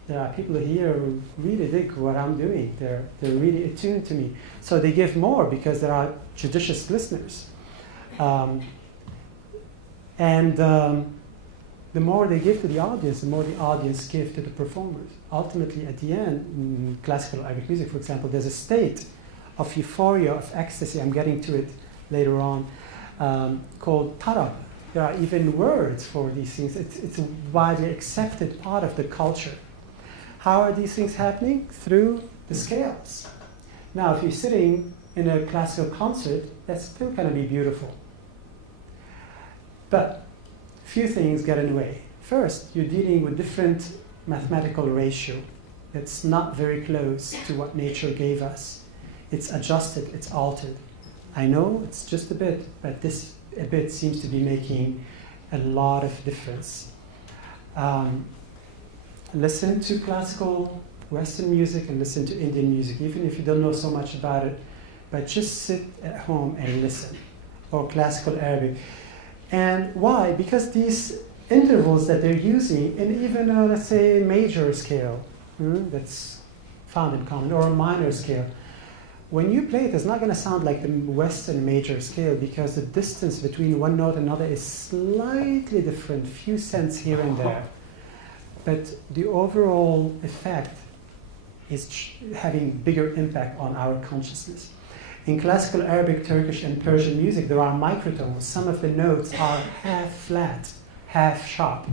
there are people here who really dig what I'm doing. They're really attuned to me. So they give more because there are judicious listeners. The more they give to the audience, the more the audience give to the performers. Ultimately, at the end, in classical Arabic music, for example, there's a state of euphoria, of ecstasy, I'm getting to it later on, called tarab. There are even words for these things. It's a widely accepted part of the culture. How are these things happening? Through the scales. Now, if you're sitting in a classical concert, that's still going to be beautiful. But few things get in the way. First, you're dealing with different mathematical ratio that's not very close to what nature gave us. It's adjusted, it's altered. I know it's just a bit, but this a bit seems to be making a lot of difference. Listen to classical Western music and listen to Indian music, even if you don't know so much about it, but just sit at home and listen, or classical Arabic. And why? Because these intervals that they're using, in even a, let's say, major scale, that's found in common, or a minor scale, when you play it, it's not going to sound like the Western major scale, because the distance between one note and another is slightly different, few cents here and there. But the overall effect is having bigger impact on our consciousness. In classical Arabic, Turkish, and Persian music, there are microtones. Some of the notes are half flat, half sharp.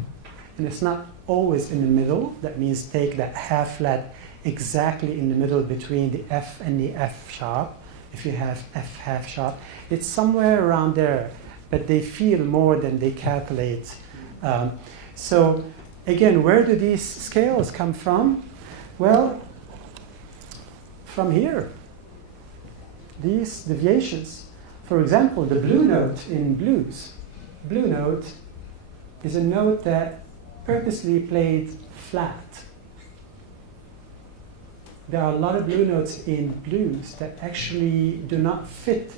And it's not always in the middle. That means take that half flat exactly in the middle between the F and the F sharp. If you have F half sharp, it's somewhere around there. But they feel more than they calculate. So again, where do these scales come from? Well, from here. These deviations. For example, the blue note in blues. Blue note is a note that purposely played flat. There are a lot of blue notes in blues that actually do not fit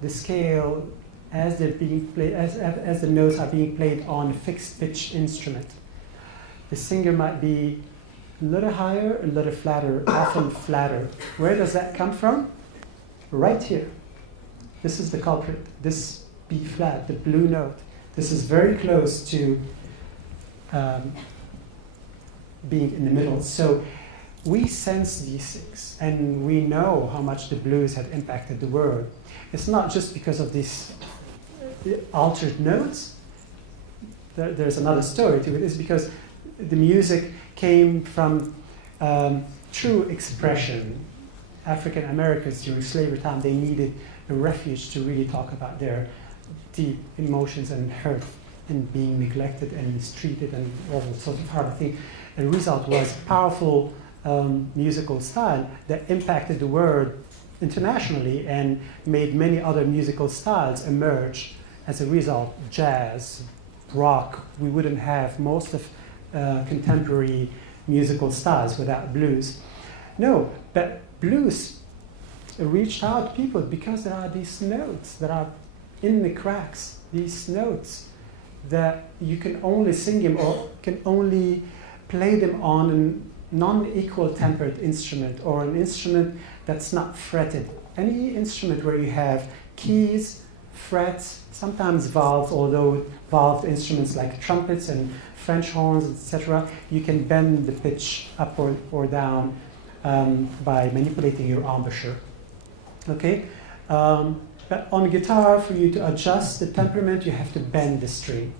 the scale as they're being played, as the notes are being played on a fixed pitch instrument. The singer might be a little higher, a little flatter, often flatter. Where does that come from? Right here. This is the culprit. This B flat, the blue note. This is very close to being in the middle. So we sense these things, and we know how much the blues have impacted the world. It's not just because of these altered notes. There's another story to it. It's because the music came from true expression. African Americans during slavery time, they needed a refuge to really talk about their deep emotions and hurt and being neglected and mistreated and all sorts of hard things. The result was powerful musical style that impacted the world internationally and made many other musical styles emerge. As a result, jazz, rock, we wouldn't have most of contemporary musical styles without blues. No, but blues reached out to people because there are these notes that are in the cracks, these notes that you can only sing them or can only play them on a non-equal tempered instrument or an instrument that's not fretted. Any instrument where you have keys, frets, sometimes valves, although valved instruments like trumpets and French horns, etc., you can bend the pitch up or down by manipulating your embouchure. Okay? But on guitar, for you to adjust the temperament, you have to bend the string.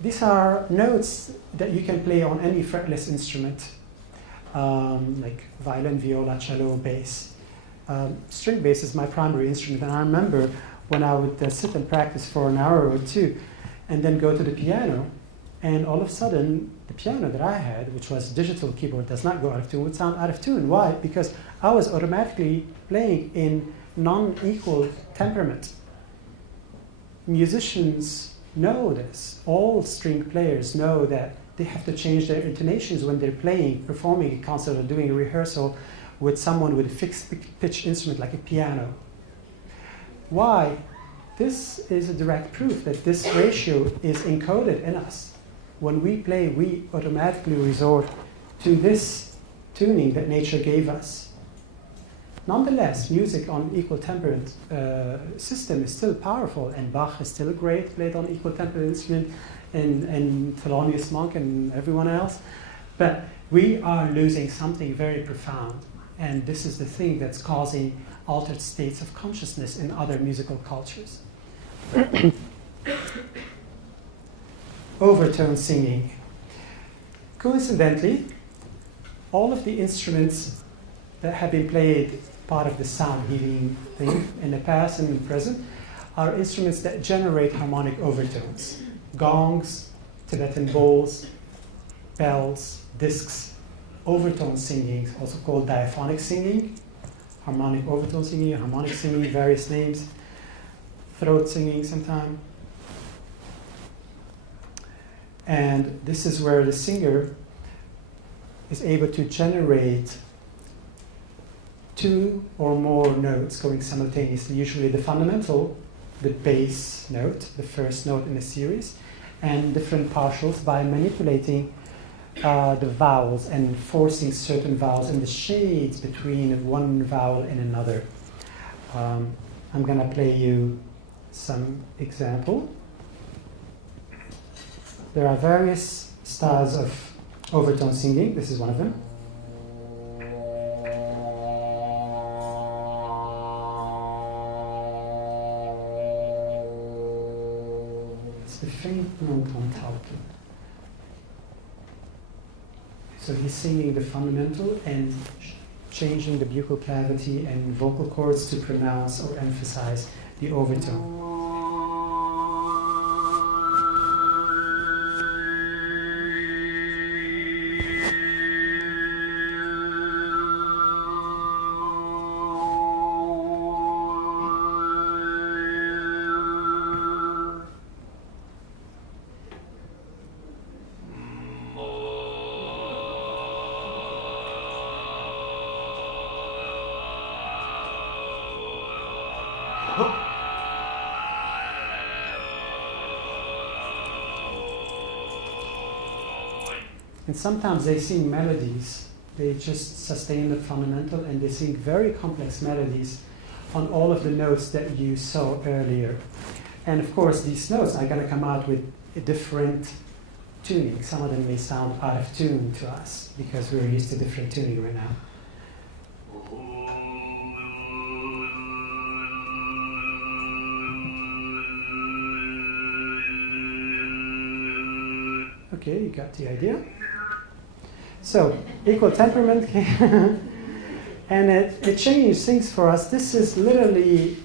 These are notes that you can play on any fretless instrument, like violin, viola, cello, bass. String bass is my primary instrument, and I remember when I would sit and practice for an hour or two, and then go to the piano, and all of a sudden, the piano that I had, which was digital keyboard, does not go out of tune, would sound out of tune. Why? Because I was automatically playing in non-equal temperament. Musicians know this. All string players know that they have to change their intonations when they're playing, performing a concert or doing a rehearsal with someone with a fixed pitch instrument like a piano. Why? This is a direct proof that this ratio is encoded in us. When we play, we automatically resort to this tuning that nature gave us. Nonetheless, music on equal tempered system is still powerful, and Bach is still great, played on equal tempered instrument, and Thelonious Monk and everyone else. But we are losing something very profound, and this is the thing that's causing altered states of consciousness in other musical cultures. Overtone singing. Coincidentally, all of the instruments that have been played part of the sound healing thing in the past and in the present are instruments that generate harmonic overtones. Gongs, Tibetan bowls, bells, discs, overtone singing, also called diaphonic singing, harmonic overtone singing, harmonic singing, various names, throat singing sometimes. And this is where the singer is able to generate two or more notes going simultaneously, usually the fundamental, the bass note, the first note in a series, and different partials by manipulating the vowels and forcing certain vowels and the shades between one vowel and another. I'm going to play you some example. There are various styles of overtone singing. This is one of them. It's the faint note on top. So he's singing the fundamental and changing the buccal cavity and vocal cords to pronounce or emphasize the overtone. And sometimes they sing melodies. They just sustain the fundamental and they sing very complex melodies on all of the notes that you saw earlier. And of course, these notes are going to come out with a different tuning. Some of them may sound out of tune to us because we're used to different tuning right now. Okay, you got the idea. So, equal temperament, and it changes things for us. This is literally,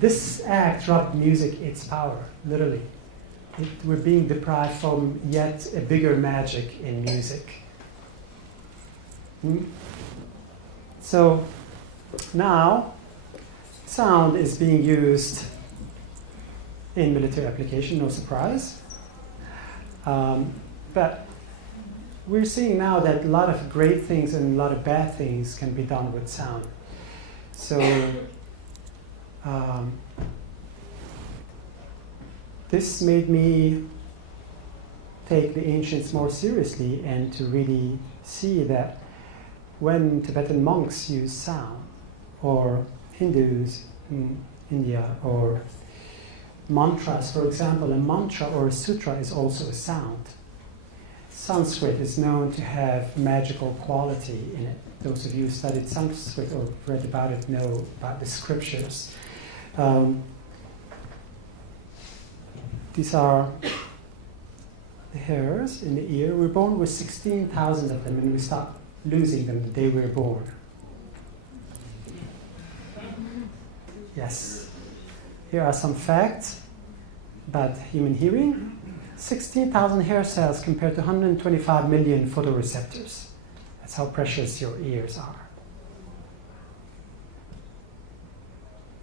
this act robbed music its power, literally. We're being deprived from yet a bigger magic in music. So, now, sound is being used in military application, no surprise. But we're seeing now that a lot of great things and a lot of bad things can be done with sound. So this made me take the ancients more seriously and to really see that when Tibetan monks use sound, or Hindus in India, or mantras, for example, a mantra or a sutra is also a sound. Sanskrit is known to have magical quality in it. Those of you who studied Sanskrit or read about it know about the scriptures. These are the hairs in the ear. We're born with 16,000 of them and we stop losing them the day we're born. Yes. Here are some facts about human hearing. 16,000 hair cells compared to 125 million photoreceptors. That's how precious your ears are.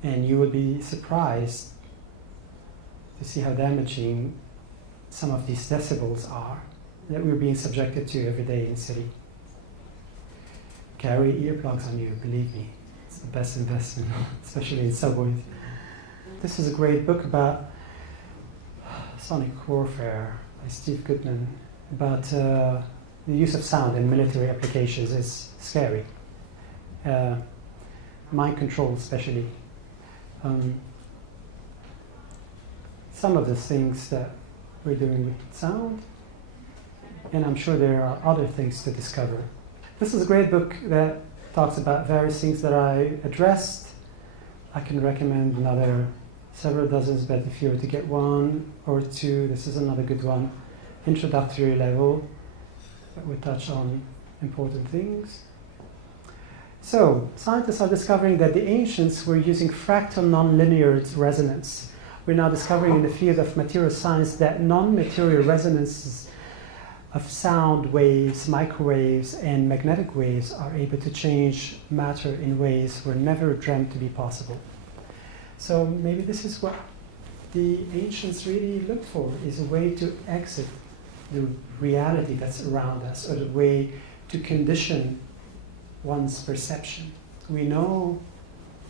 And you would be surprised to see how damaging some of these decibels are that we're being subjected to every day in the city. Carry earplugs on you, believe me. It's the best investment, especially in subways. This is a great book about sonic warfare by Steve Goodman, about the use of sound in military applications is scary. Mind control especially. Some of the things that we're doing with sound, and I'm sure there are other things to discover. This is a great book that talks about various things that I addressed. I can recommend another several dozens, but if you were to get one or two, this is another good one. Introductory level, that would touch on important things. So, scientists are discovering that the ancients were using fractal nonlinear resonance. We're now discovering in the field of material science that non-material resonances of sound waves, microwaves, and magnetic waves are able to change matter in ways were never dreamt to be possible. So maybe this is what the ancients really looked for, is a way to exit the reality that's around us, or the way to condition one's perception. We know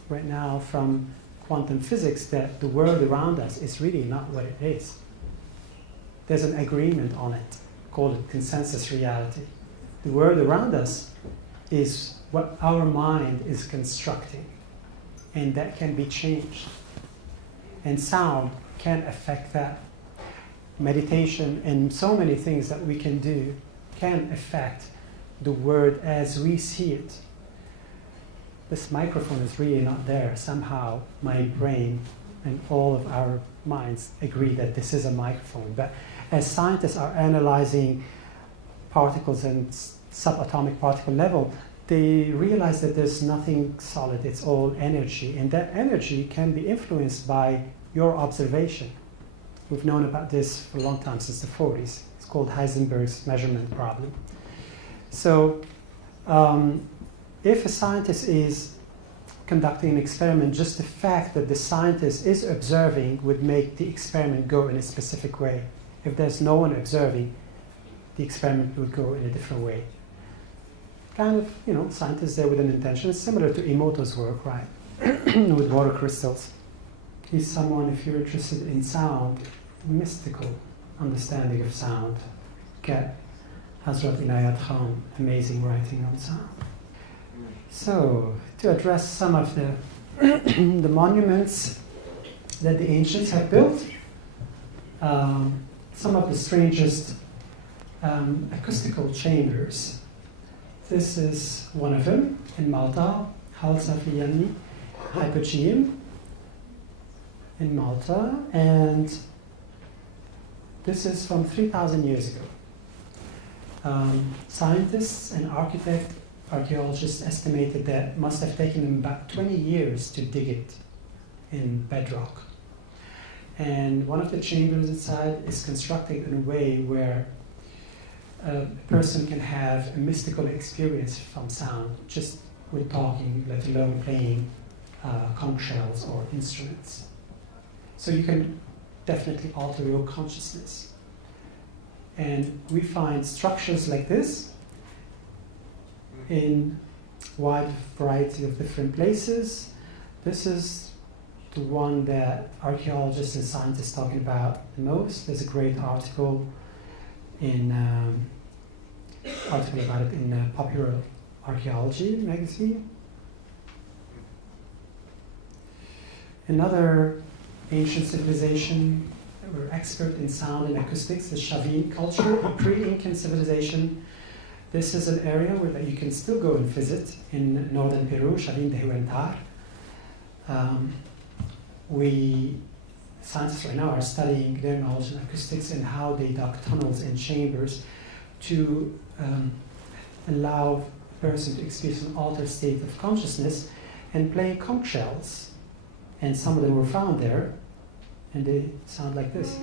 right now from quantum physics that the world around us is really not what it is. There's an agreement on it, called it consensus reality. The world around us is what our mind is constructing, and that can be changed. And sound can affect that. Meditation and so many things that we can do can affect the world as we see it. This microphone is really not there. Somehow my brain and all of our minds agree that this is a microphone. But as scientists are analyzing particles and subatomic particle level, they realize that there's nothing solid, it's all energy. And that energy can be influenced by your observation. We've known about this for a long time, since the 40s. It's called Heisenberg's measurement problem. So if a scientist is conducting an experiment, just the fact that the scientist is observing would make the experiment go in a specific way. If there's no one observing, the experiment would go in a different way. Kind of, scientists there with an intention. It's similar to Emoto's work, right? With water crystals. He's someone, if you're interested in sound, mystical understanding of sound. Get Hazrat Inayat Khan, amazing writing on sound. So, to address some of the the monuments that the ancients have built, some of the strangest acoustical chambers. This is one of them in Malta, Hal Safiyani Hypogeum in Malta, and this is from 3,000 years ago. Scientists and archaeologists estimated that it must have taken them about 20 years to dig it in bedrock. And one of the chambers inside is constructed in a way where a person can have a mystical experience from sound, just with talking, let alone playing conch shells or instruments. So you can definitely alter your consciousness. And we find structures like this in a wide variety of different places. This is the one that archaeologists and scientists talking about the most. There's a great article about it in Popular Archaeology magazine. Another ancient civilization that were expert in sound and acoustics, the Chavin culture, a pre-Incan civilization. This is an area that you can still go and visit in northern Peru, Chavin de Huentar. Scientists right now are studying their knowledge in acoustics and how they dug tunnels and chambers to allow a person to experience an altered state of consciousness and play conch shells. And some of them were found there, and they sound like this.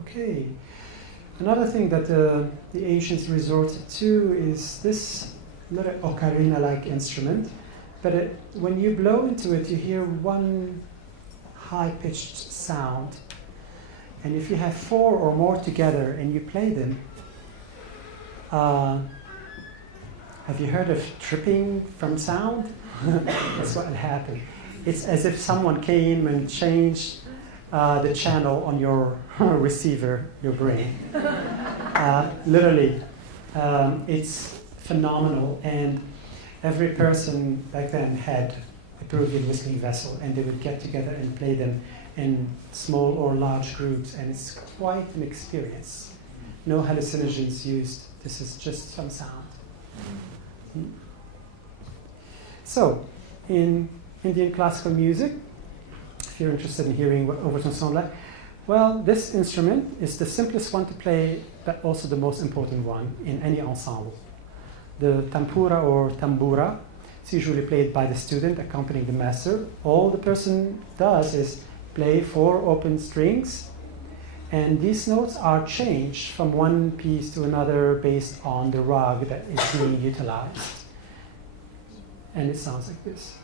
Okay. Another thing that the ancients resorted to is this little ocarina-like instrument, but when you blow into it, you hear one high-pitched sound. And if you have four or more together and you play them, have you heard of tripping from sound? That's what happened. It's as if someone came and changed the channel on your receiver, your brain. Literally, it's phenomenal. And every person back then had a Peruvian whistling vessel, and they would get together and play them in small or large groups, and it's quite an experience. No hallucinogens used. This is just some sound. So, in Indian classical music, if you're interested in hearing what overtones sound like, Well, this instrument is the simplest one to play, but also the most important one in any ensemble. The tempura or tambura is usually played by the student accompanying the master. All the person does is play 4 open strings, and these notes are changed from one piece to another based on the rag that is being utilized. And it sounds like this.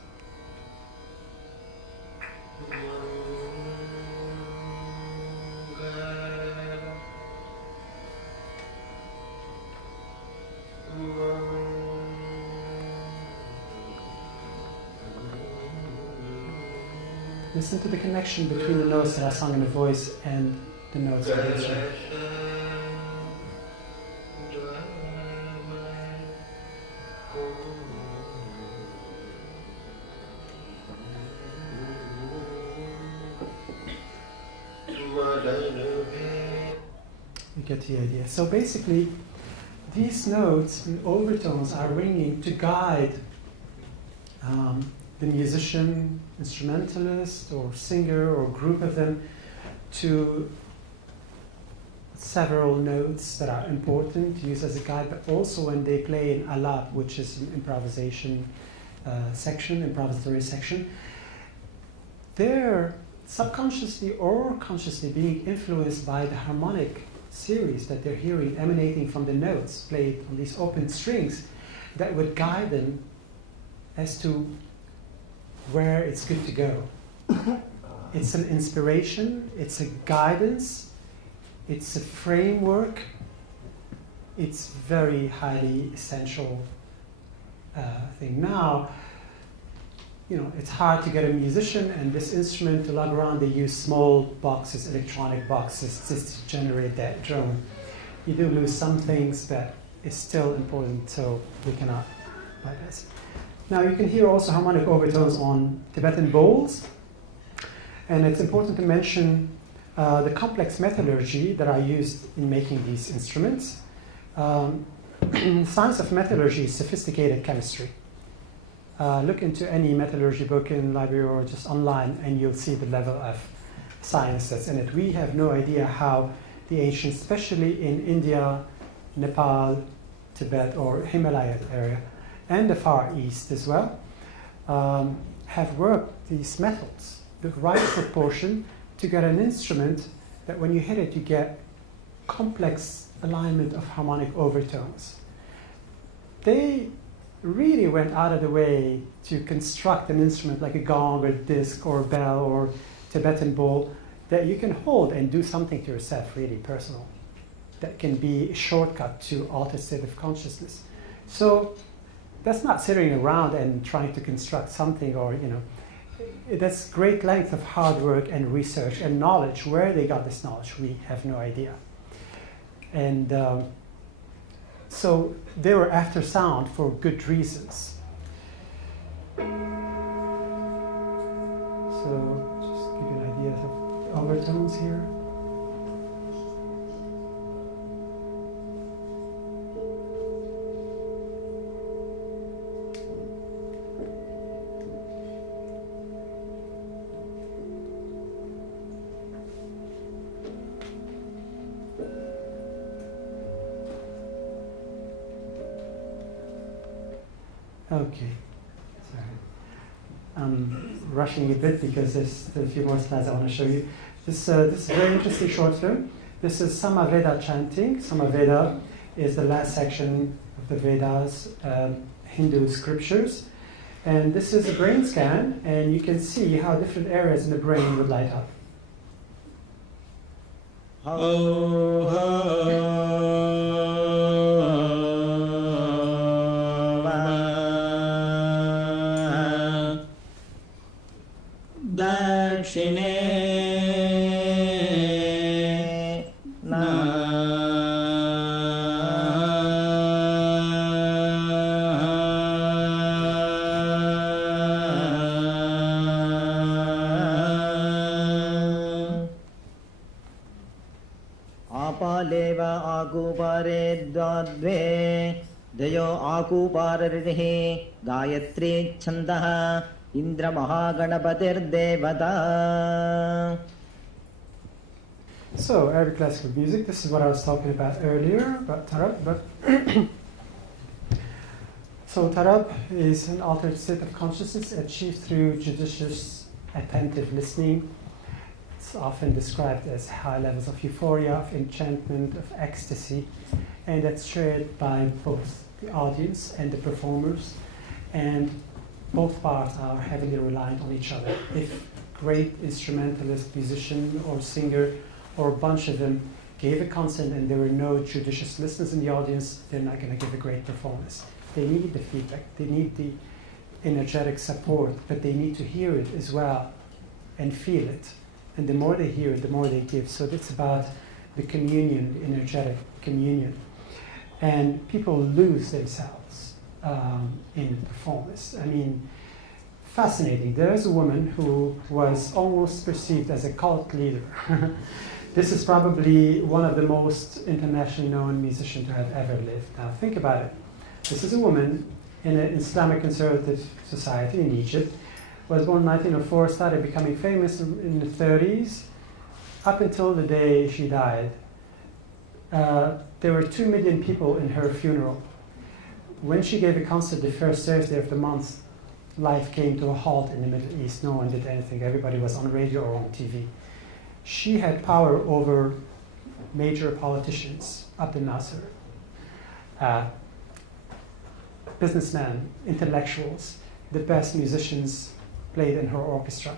Listen to the connection between the notes that I sung in the voice and the notes of the instrument. You get the idea. So basically, these notes and overtones are ringing to guide the musician, instrumentalist, or singer, or group of them to several notes that are important to use as a guide, but also when they play in alap, which is an improvisation improvisatory section, they're subconsciously or consciously being influenced by the harmonic series that they're hearing emanating from the notes played on these open strings that would guide them as to where it's good to go. It's an inspiration, it's a guidance, it's a framework, it's very highly essential thing. Now, it's hard to get a musician and this instrument to lug around. They use small boxes, electronic boxes, just to generate that drone. You do lose some things, but it's still important, so we cannot bypass it. Now you can hear also harmonic overtones on Tibetan bowls, and it's important to mention the complex metallurgy that are used in making these instruments. Science of metallurgy is sophisticated chemistry. Look into any metallurgy book in library or just online, and you'll see the level of science that's in it. We have no idea how the ancients, especially in India, Nepal, Tibet, or Himalaya area, and the Far East as well, have worked these metals, the right proportion to get an instrument that when you hit it, you get complex alignment of harmonic overtones. They really went out of the way to construct an instrument like a gong or disc or bell or Tibetan bowl that you can hold and do something to yourself really personal, that can be a shortcut to altered state of consciousness. So that's not sitting around and trying to construct something, or that's great length of hard work and research and knowledge. Where they got this knowledge, we have no idea. And so they were after sound for good reasons. So just give you an idea of overtones here. Okay, sorry. I'm rushing a bit because there's a few more slides I want to show you. This is a very interesting short film. This is Samaveda chanting. Samaveda is the last section of the Vedas, Hindu scriptures. And this is a brain scan, and you can see how different areas in the brain would light up. दयो आकूपाररिः Gayatri छन्दः Indra महागणपतिर्देवता So, Arabic classical music, this is what I was talking about earlier, about tarab. But so, tarab is an altered state of consciousness achieved through judicious, attentive listening. It's often described as high levels of euphoria, of enchantment, of ecstasy, and that's shared by both the audience and the performers. And both parts are heavily reliant on each other. If great instrumentalist, musician, or singer, or a bunch of them gave a concert and there were no judicious listeners in the audience, they're not going to give a great performance. They need the feedback, they need the energetic support, but they need to hear it as well and feel it. And the more they hear it, the more they give. So it's about the communion, the energetic communion. And people lose themselves in performance. I mean, fascinating. There is a woman who was almost perceived as a cult leader. This is probably one of the most internationally known musicians to have ever lived. Now think about it. This is a woman in an Islamic conservative society in Egypt, was born in 1904, started becoming famous in the 30s, up until the day she died. There were 2 million people in her funeral. When she gave a concert the first Thursday of the month, life came to a halt in the Middle East. No one did anything. Everybody was on radio or on TV. She had power over major politicians, Abdel Nasser, businessmen, intellectuals. The best musicians played in her orchestra.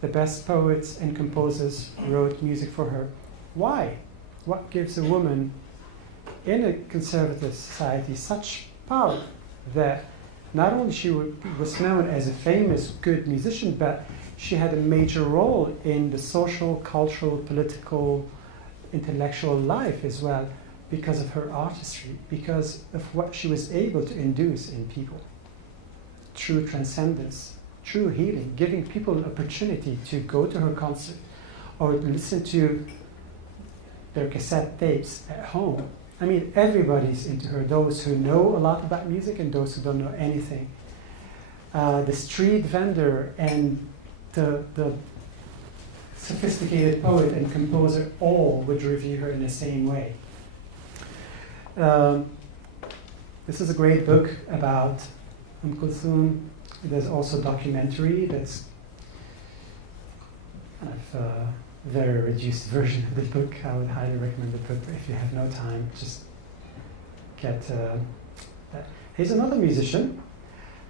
The best poets and composers wrote music for her. Why? What gives a woman in a conservative society such power that not only she was known as a famous, good musician, but she had a major role in the social, cultural, political, intellectual life as well because of her artistry, because of what she was able to induce in people. True transcendence, true healing, giving people an opportunity to go to her concert or listen to their cassette tapes at home. I mean, everybody's into her, those who know a lot about music and those who don't know anything. The street vendor and the sophisticated poet and composer all would review her in the same way. This is a great book about Kulthum. There's also a documentary that's kind of a very reduced version of the book. I would highly recommend the book, but if you have no time, just get that. He's another musician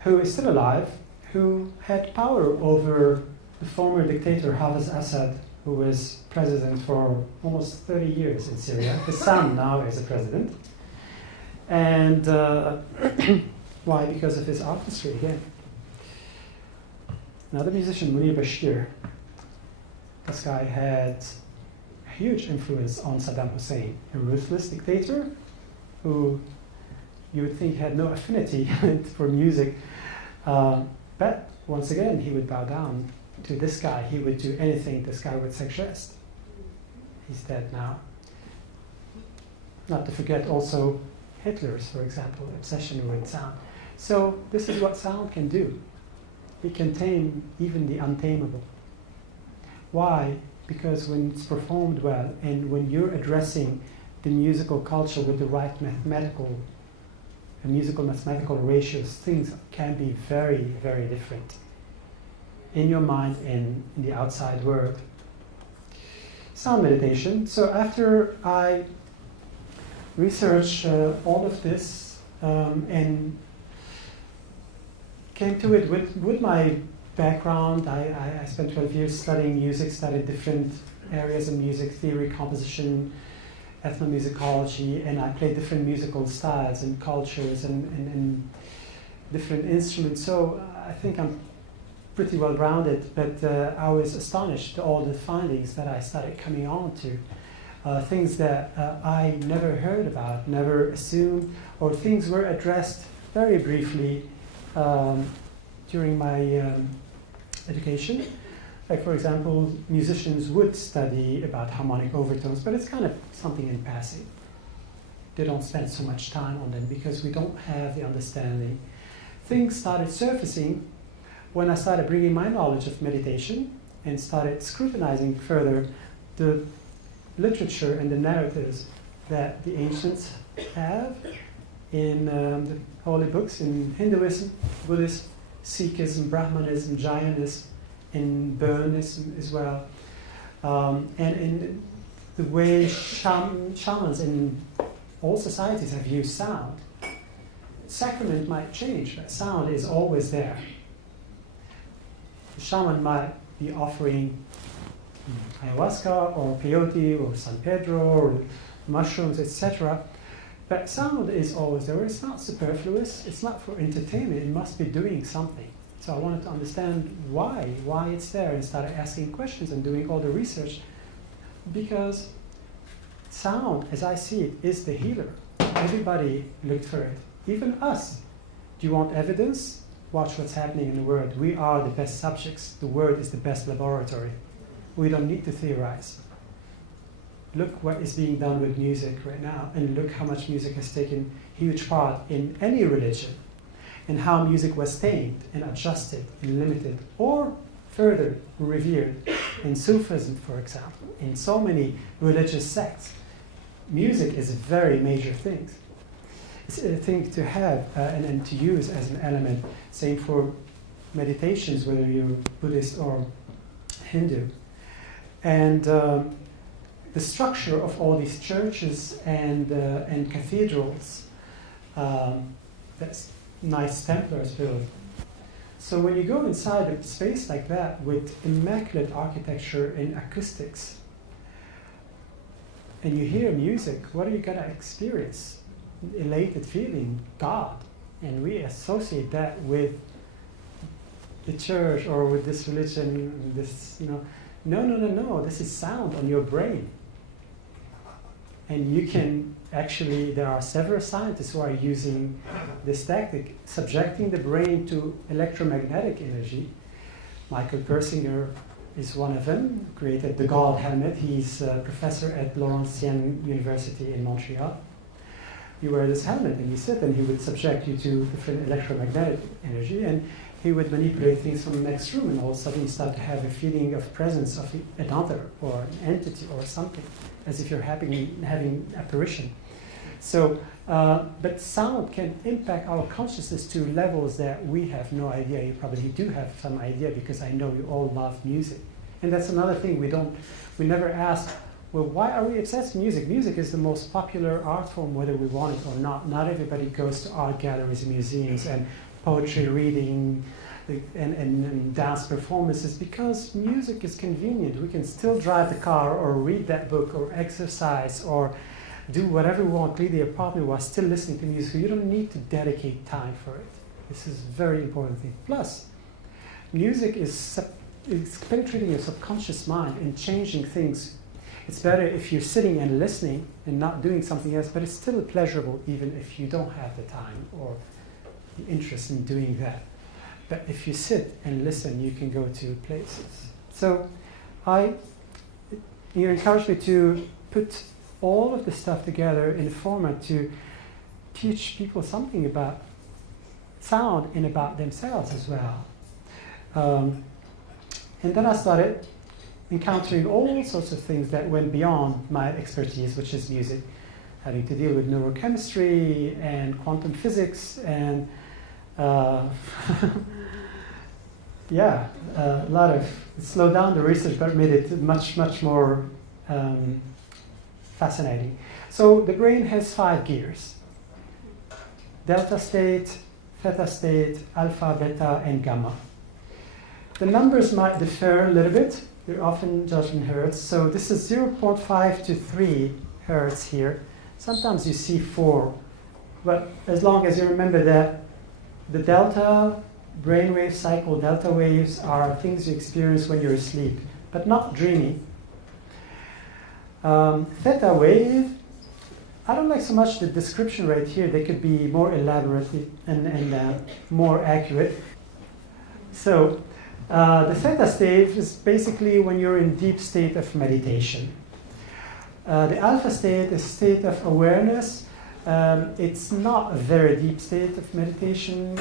who is still alive, who had power over the former dictator Hafez Assad, who was president for almost 30 years in Syria. His son now is a president. And why? Because of his artistry again. Another musician, Munir Bashir. This guy had a huge influence on Saddam Hussein, a ruthless dictator who you would think had no affinity for music. But once again, he would bow down to this guy. He would do anything this guy would suggest. He's dead now. Not to forget also Hitler's, for example, obsession with sound. So this is what sound can do. It can tame even the untamable. Why? Because when it's performed well and when you're addressing the musical culture with the right mathematical ratios, things can be very, very different in your mind and in the outside world. Sound meditation. So after I researched all of this and came to it with my background, I spent 12 years studying music, studied different areas of music theory, composition, ethnomusicology, and I played different musical styles and cultures and different instruments. So I think I'm pretty well rounded, but I was astonished at all the findings that I started coming on to. Things that I never heard about, never assumed, or things were addressed very briefly during my education. Like, for example, musicians would study about harmonic overtones, but it's kind of something in passing. They don't spend so much time on them because we don't have the understanding. Things started surfacing when I started bringing my knowledge of meditation and started scrutinizing further the literature and the narratives that the ancients have in the holy books, in Hinduism, Buddhism, Sikhism, Brahmanism, Jainism, in Burnism as well, and in the way shamans in all societies have used sound. Sacrament might change, but sound is always there. The shaman might be offering ayahuasca or peyote or San Pedro or mushrooms, etc. But sound is always there. It's not superfluous. It's not for entertainment. It must be doing something. So I wanted to understand why it's there, and started asking questions and doing all the research. Because sound, as I see it, is the healer. Everybody looked for it, even us. Do you want evidence? Watch what's happening in the world. We are the best subjects. The word is the best laboratory. We don't need to theorize. Look what is being done with music right now, and look how much music has taken huge part in any religion, and how music was tamed and adjusted and limited, or further revered in Sufism, for example, in so many religious sects. Music is a very major thing. It's a thing to have and to use as an element. Same for meditations, whether you're Buddhist or Hindu. And the structure of all these churches and cathedrals, that's nice Templars built. So when you go inside a space like that with immaculate architecture and acoustics, and you hear music, what are you going to experience? Elated feeling, God. And we associate that with the church or with this religion, this, No, this is sound on your brain. And you can actually, there are several scientists who are using this tactic, subjecting the brain to electromagnetic energy. Michael Persinger is one of them, created the God helmet. He's a professor at Laurentian University in Montreal. You wear this helmet and you sit, and he would subject you to different electromagnetic energy, and he would manipulate things from the next room, and all of a sudden you start to have a feeling of presence of another or an entity or something, as if you're having apparition. So, but sound can impact our consciousness to levels that we have no idea. You probably do have some idea, because I know you all love music. And that's another thing we never ask, well, why are we obsessed with music? Music is the most popular art form, whether we want it or not. Not everybody goes to art galleries and museums and poetry reading and dance performances, because music is convenient. We can still drive the car or read that book or exercise or do whatever we want, clean the apartment while still listening to music. You don't need to dedicate time for it. This is a very important thing. Plus, music is penetrating your subconscious mind and changing things. It's better if you're sitting and listening and not doing something else, but it's still pleasurable even if you don't have the time or the interest in doing that. But if you sit and listen, you can go to places. So you encouraged me to put all of the stuff together in a format to teach people something about sound and about themselves as well. And then I started encountering all sorts of things that went beyond my expertise, which is music, having to deal with neurochemistry and quantum physics and a lot of slowed down the research, but made it much more fascinating. So the brain has 5 gears: delta state, theta state, alpha, beta, and gamma. The numbers might differ a little bit. They're often judged in hertz. So this is 0.5 to 3 hertz here. Sometimes you see 4, but as long as you remember that the delta brainwave cycle, delta waves, are things you experience when you're asleep, but not dreaming. Theta wave, I don't like so much the description right here. They could be more elaborate and more accurate. So the theta state is basically when you're in deep state of meditation. The alpha state is a state of awareness. It's not a very deep state of meditation.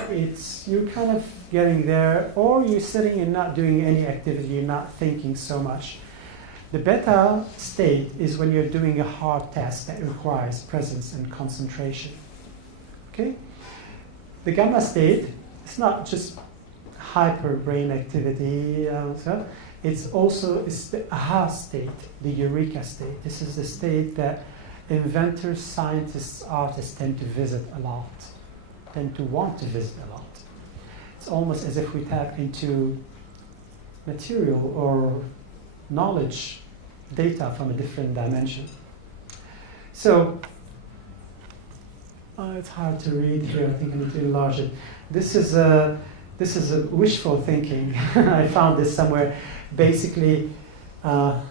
You're kind of getting there, or you're sitting and not doing any activity, you're not thinking so much. The beta state is when you're doing a hard task that requires presence and concentration. Okay? The gamma state is not just hyper brain activity, it's also the aha state, the eureka state. This is the state that inventors, scientists, artists tend to visit a lot, tend to want to visit a lot. It's almost as if we tap into material or knowledge, data from a different dimension. So, it's hard to read here. I think I need to enlarge it. This is a wishful thinking. I found this somewhere. Basically, it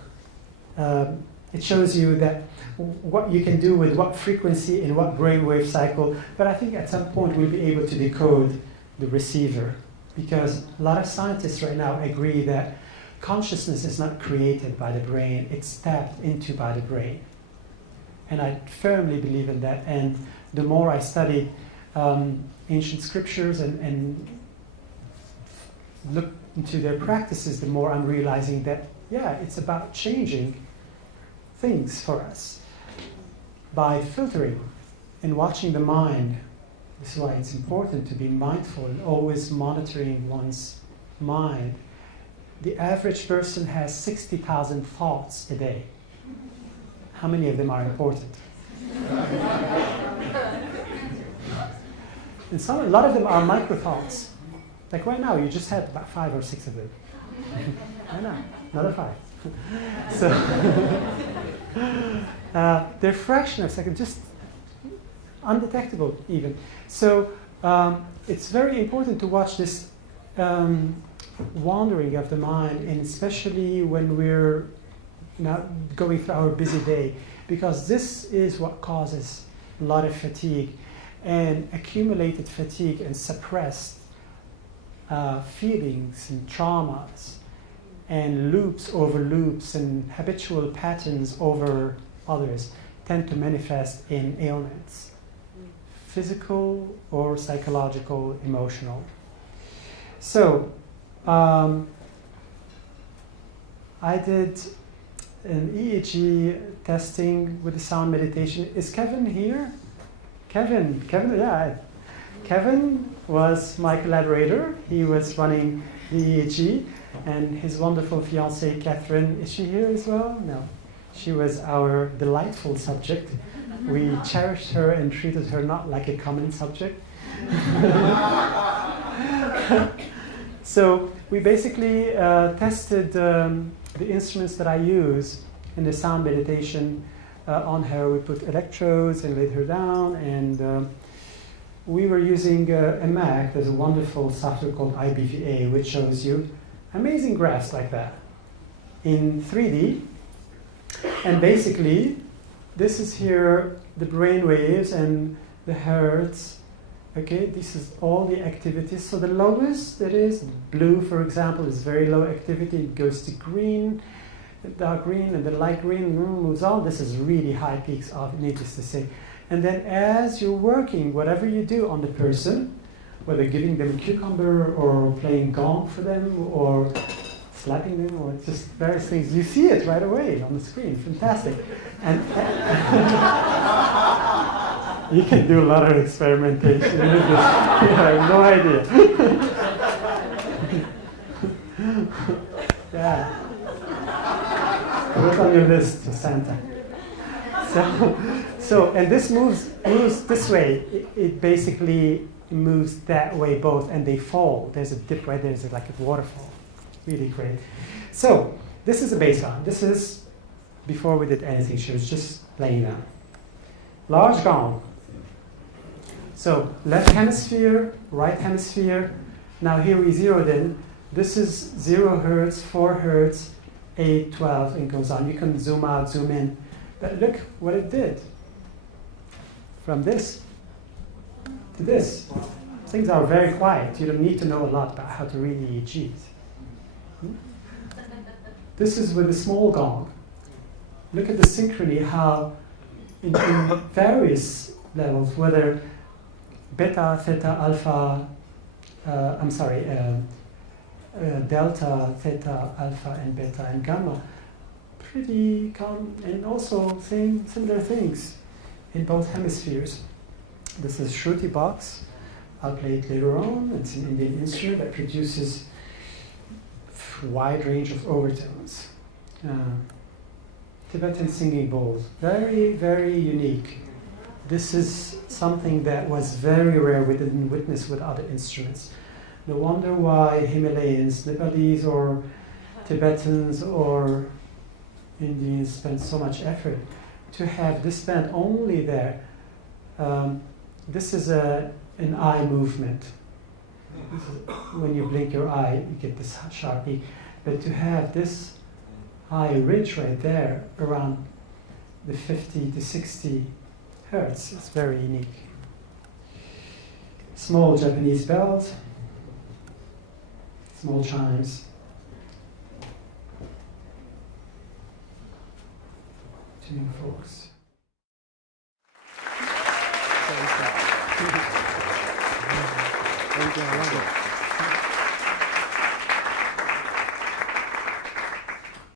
shows you that what you can do with what frequency in what brainwave cycle. But I think at some point we'll be able to decode the receiver, because a lot of scientists right now agree that consciousness is not created by the brain, it's tapped into by the brain. And I firmly believe in that. And the more I study ancient scriptures and look into their practices, the more I'm realizing that, yeah, it's about changing things for us by filtering and watching the mind. This is why it's important to be mindful and always monitoring one's mind. The average person has 60,000 thoughts a day. How many of them are important? And a lot of them are microtones. Like right now, you just had about 5 or 6 of them. I know, not a 5. So they're a fraction of a second, just undetectable even. So it's very important to watch this wandering of the mind, and especially when we're going through our busy day, because this is what causes a lot of fatigue, and accumulated fatigue and suppressed feelings and traumas and loops over loops and habitual patterns over others tend to manifest in ailments, physical or psychological, emotional. So I did an EEG testing with the sound meditation. Is Kevin here? Kevin, yeah. Kevin was my collaborator. He was running the EEG, and his wonderful fiancée, Catherine, is she here as well? No. She was our delightful subject. We cherished her and treated her not like a common subject. So we basically tested the instruments that I use in the sound meditation on her. We put electrodes and laid her down, and we were using a Mac. There's a wonderful software called IBVA, which shows you amazing graphs like that in 3D. And basically, this is here the brain waves and the hertz. Okay, this is all the activities. So the lowest that is blue, for example, is very low activity. It goes to green, the dark green, and the light green moves on. This is really high peaks, needless to say. And then as you're working, whatever you do on the person, whether giving them a cucumber or playing gong for them or slapping them or just various things, you see it right away on the screen. Fantastic. And you can do a lot of experimentation with this. You have no idea. Yeah. Put on your list, Santa. So, and this moves this way. It basically moves that way both, and they fall. There's a dip right there. There's like a waterfall. Really great. So this is a baseline. This is before we did anything. She was just laying down. Large gong. So left hemisphere, right hemisphere. Now here we zeroed in. This is 0 hertz, 4 hertz, 8, 12, and goes on. You can zoom out, zoom in. But look what it did. From this to this. Things are very quiet. You don't need to know a lot about how to read EEGs. This is with a small gong. Look at the synchrony, how in various levels, whether beta, theta, alpha, delta, theta, alpha, and beta, and gamma pretty calm, and also similar things in both hemispheres. This is Shruti box. I'll play it later on. It's an Indian instrument that produces a wide range of overtones. Tibetan singing bowls, very, very unique. This is something that was very rare, we didn't witness with other instruments. No wonder why Himalayans, Nepalese or Tibetans or Indians spend so much effort to have this band only there. This is an eye movement. When you blink your eye, you get this sharp peak. But to have this high ridge right there around the 50 to 60 hertz, it's very unique. Small Japanese bells, small chimes. Tuning forks. Thank you. I love it.